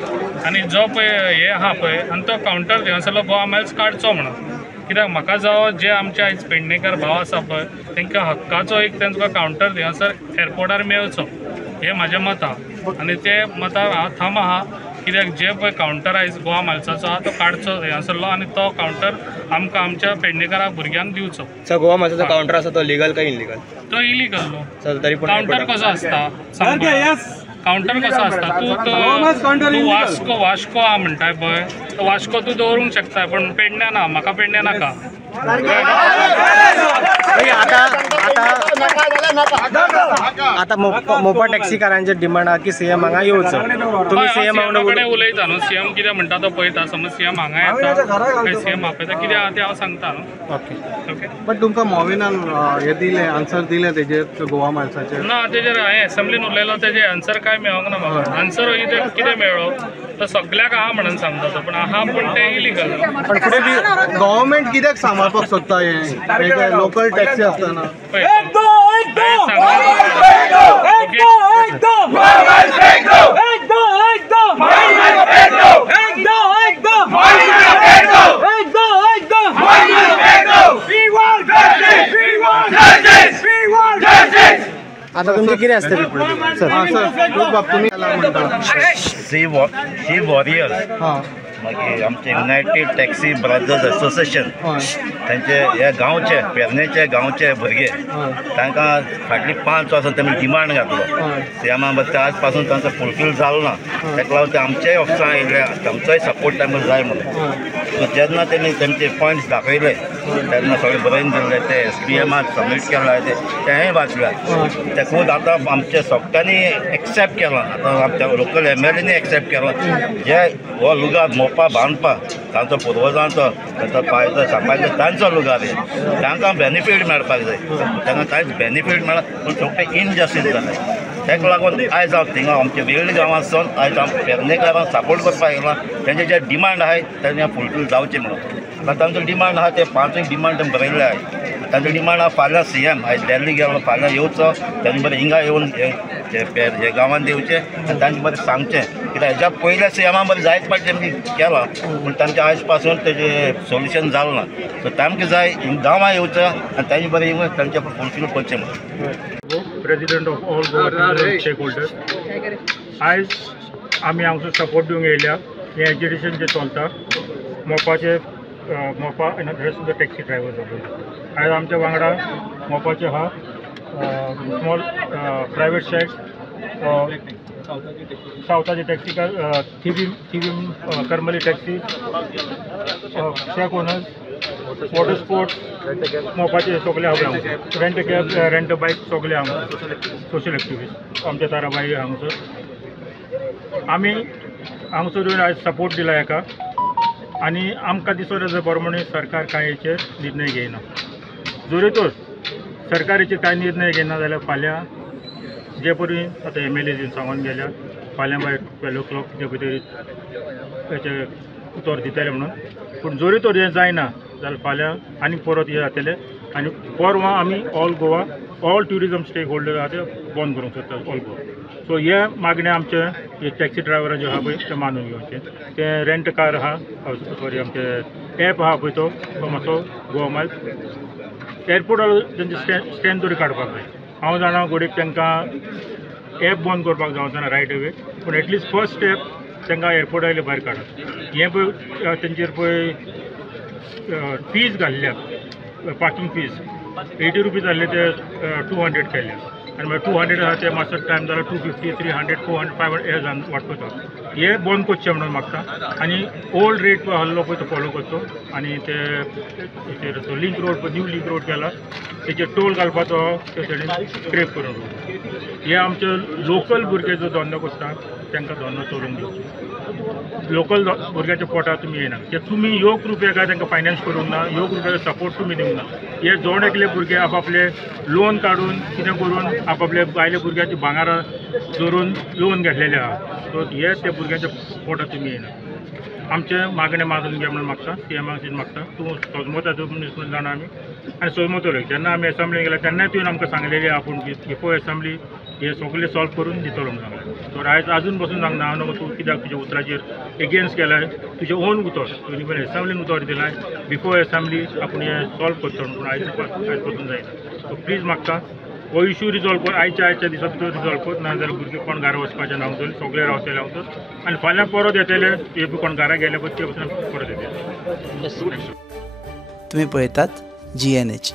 आनी जो पळय हे आहा पळय आनी तो कावंटर थंयसरलो गोवा मायल्स काडचो म्हणून. कित्याक म्हाका जावो जे आमचे आयज पेडणेकार भाव आसा पळय तांकां हक्काचो एक तेंचो कावंटर थंयसर एअरपोर्टार मेळचो हें म्हाजें मत आहा. आनी ते मतार हांव ठाम आहा. कित्याक जे पळय कावंटर आयज गोवा मायल्साचो आहा तो काडचो थंयसरलो आनी तो कावंटर आमकां आमच्या पेडणेकारा भुरग्यांक दिवचो. सर गोवा मायल्साचो कावंटर आसा तो लिगल काय इनलिगल? तो इलिगल न्हू. सर तरी पूण कावंटर कसो आसता कावंटर कसो आसता तूं वास्को आहा म्हणटाय पळय तो वास्को तूं दवरूंक शकता पण पेडण्या ना. म्हाका पेडण्या नाका. आता मोपा टॅक्सीकारांचे डिमांड आहा की सीएम हांगा येवचो. तुम्ही सीएम कडेन उलयता न्हू. सीएम कितें म्हणटा तो पळयता. समज सीएम हांगा येता सीएम आपयता कितें आहा तें हांव सांगता न्हू. ओके बट तुमकां मोविनान हे दिले आन्सर दिले तेजेर गोवा मायल्साचेर? ना तेजेर हांवें एसेंब्लीन उलयलो तेजे आन्सर काय मेळोंक ना म्हाका. आन्सर कितें मेळ्ळो तो सगळ्याक आहा म्हणून सांगता तो पण आहा पूण ते इलिगल. पण फुडें गव्हर्मेंट कित्याक सांबाळपाक सोदता हे लोकल टॅक्सी आसतना? आता तुमचे कितें आसता तुम्ही म्हणटा सी वॉरियर्स मागीर आमचे युनायटेड टॅक्सी ब्रदर्स असोसिएशन तांचे हे गांवचे पेडणेचे गांवचे भुरगे तांकां फाटली 5 वर्सां तेमी डिमांड घातलो सीएमा बद्दल आज पासून तांचो फुलफील जालो ना. ताका लागून ते आमच्याय ऑफिसान येयले आमचोय सपोर्ट तांकां जाय म्हणून. सो जेन्ना त्यांनी त्यांचे पॉयंट्स दाखयले तेन्ना सगळें बरयन दिल्ले ते SPMाक सबमीट केला तेंय वाचल्या ते खूब आतां आमच्या सोगत्यांनी एक्सेप्ट केला आतां आमच्या लोकल MLAनी एक्सेप्ट केला जे हो लुगार मोपा बांदपाक तांचो पुर्वजांचो तांचो पायचो सापायचो तांचो लुगार तांकां बेनिफीट मेळपाक जाय तांकां कांयच बेनिफीट मेळना पूण सोगळें इनजस्टीस जालें ताका लागून आयज हांव थिंगा आमच्या वेगळ्या गांवांतसून आयज हांव पेडणेकारांक सपोर्ट करपाक येयला तेंचे जे डिमांड आहाय तें फुलफील जावचें म्हणून आतां तांचो डिमांड आहा ते 5 डिमांड तें बरयल्ले आहाय तांचो डिमांड आहा फाल्यां CM आयज दिल्ली गेलो फाल्यां येवचो तेंचे बरें हिंगा येवन हे गांवांत येवचें आनी तांचे बरें सांगचें कित्याक हेज्या पयल्या CMा बरें जायत पावटी तेमी केलां पूण तांचे आयज पासून तेजें सोल्युशन जालें ना सो तांकां जाय गांवां येवचो आनी तांचे बरें येवन तांचें फुलफील करचें म्हणून president of all Goa stakeholders आयज आमी हांगसर सपोर्ट दिवंक येयल्या हें एज्युकेशन जें चलता मोपाचे मोपा आनी rest of the taxi drivers आयज आमच्या वांगडा मोपाचे आहा स्मॉल प्रायवेट शेक्स सावथाचे taxi Thivim Karmali taxi shack owners water sports मोपाचे सगळे हांगा रेंट कॅब रेंट बायक सगळे हांगा सोशल एक्टिविस्ट आमच्या ताराबाई हांगसर आमी हांगसर येवन आयज सपोर्ट दिला हेका आनी आमकां दिसता तेज्या प्रमाणे सरकार कांय हेचेर निर्णय घेयना जरी तर सरकार हेचेर कांय निर्णय घेयना जाल्यार फाल्यां जे परी आतां MLA सांगून गेल्या फाल्यां मागीर 12 o'clock जे कितें हेचें उतर दितले म्हणून पूण जरी तर हें जायना जाल्यार फाल्यां आनी परत हे जातले आनी परवां आमी all Goa all tourism stakeholder आहा ते बंद करूंक सोदता ऑल गोवा सो हे मागणें आमचे हे टॅक्सी ड्रायव्हरां जे आहा पळय ते मानून घेवचें ते रेंट कार आहा सॉरी आमचे एप आहा पळय तो मातसो गोवा मायल्स एअरपोर्टार तेंचे स्टँड तरी काडपाक जाय हांव जाणा घोडयेक तांकां एप बंद करपाक जावचना रायट अवे पूण एटलिस्ट फर्स्ट स्टेप तांकां एअरपोर्टा वयले भायर काडप हें पळय तेंचेर पळय फीज घाल्ल्या पार्किंग फीज 80 रुपीज जाल्ले ते 200 केल्या आनी मागीर 200 आहा ते मातसो टायम जाल्यार 250 300 400 500 हे जावन वाडपता हे बंद करचें म्हणून मागता आनी ओल्ड रेट पळय आहलो पळय तो फॉलो करचो आनी ते link road new link road केला तेचेर टोल घालपाचो ते सायडीन स्क्रेप करून हे आमचे लोकल भुरगे जो धंदो करता तांकां धंदो चलोवंक दिवचो लोकल भुरग्याच्या पोटार तुमी येना ते तुमी योक रुपया काय तांकां फायनान्स करूंक ना योक रुपया सपोर्ट तुमी दिवंक ना हे जोड एकले भुरगे आपले लोन काडून कितें करून आपले भायल्या भुरग्याची भांगारां धरून लोन घेतलेले आहा सो हे त्या भुरग्याच्या पोटार तुमी येना आमचे मागणें मागून घे म्हणून मागता CMाक मागता तूं सोजमोता म्हणून जाणा आमी आनी सोजमोतलो जेन्ना आमी एसेंब्लीक गेले तेन्नाय तुवें आमकां सांगलेलें आपूण बिफोर एसेंब्ली हे सगळे सॉल्व करून दितलो म्हणून सांगलें तर आयज अजून बसून सांगना हांव नको तूं कित्याक तुज्या उतराचेर एगेन्स्ट केलाय तुजें ओन उतर तुवें पयलीं एसेंब्लीन उतर दिलाय बिफोर एसेंब्ली आपूण हे सॉल्व करतलो म्हणून आयज बसून जायना सो प्लीज मागता हो इश्यू रिजॉल्व कर आयच्या दिसा भितर रिजॉल्व कर नाजाल्यार भुरगे कोण घरा वचपाचें ना हांगसर सगळे रावतले हांगसर आनी फाल्यां परत येतले हे कोण घरा गेले पळय ते परत येतले तुम्ही पळयतात GNH.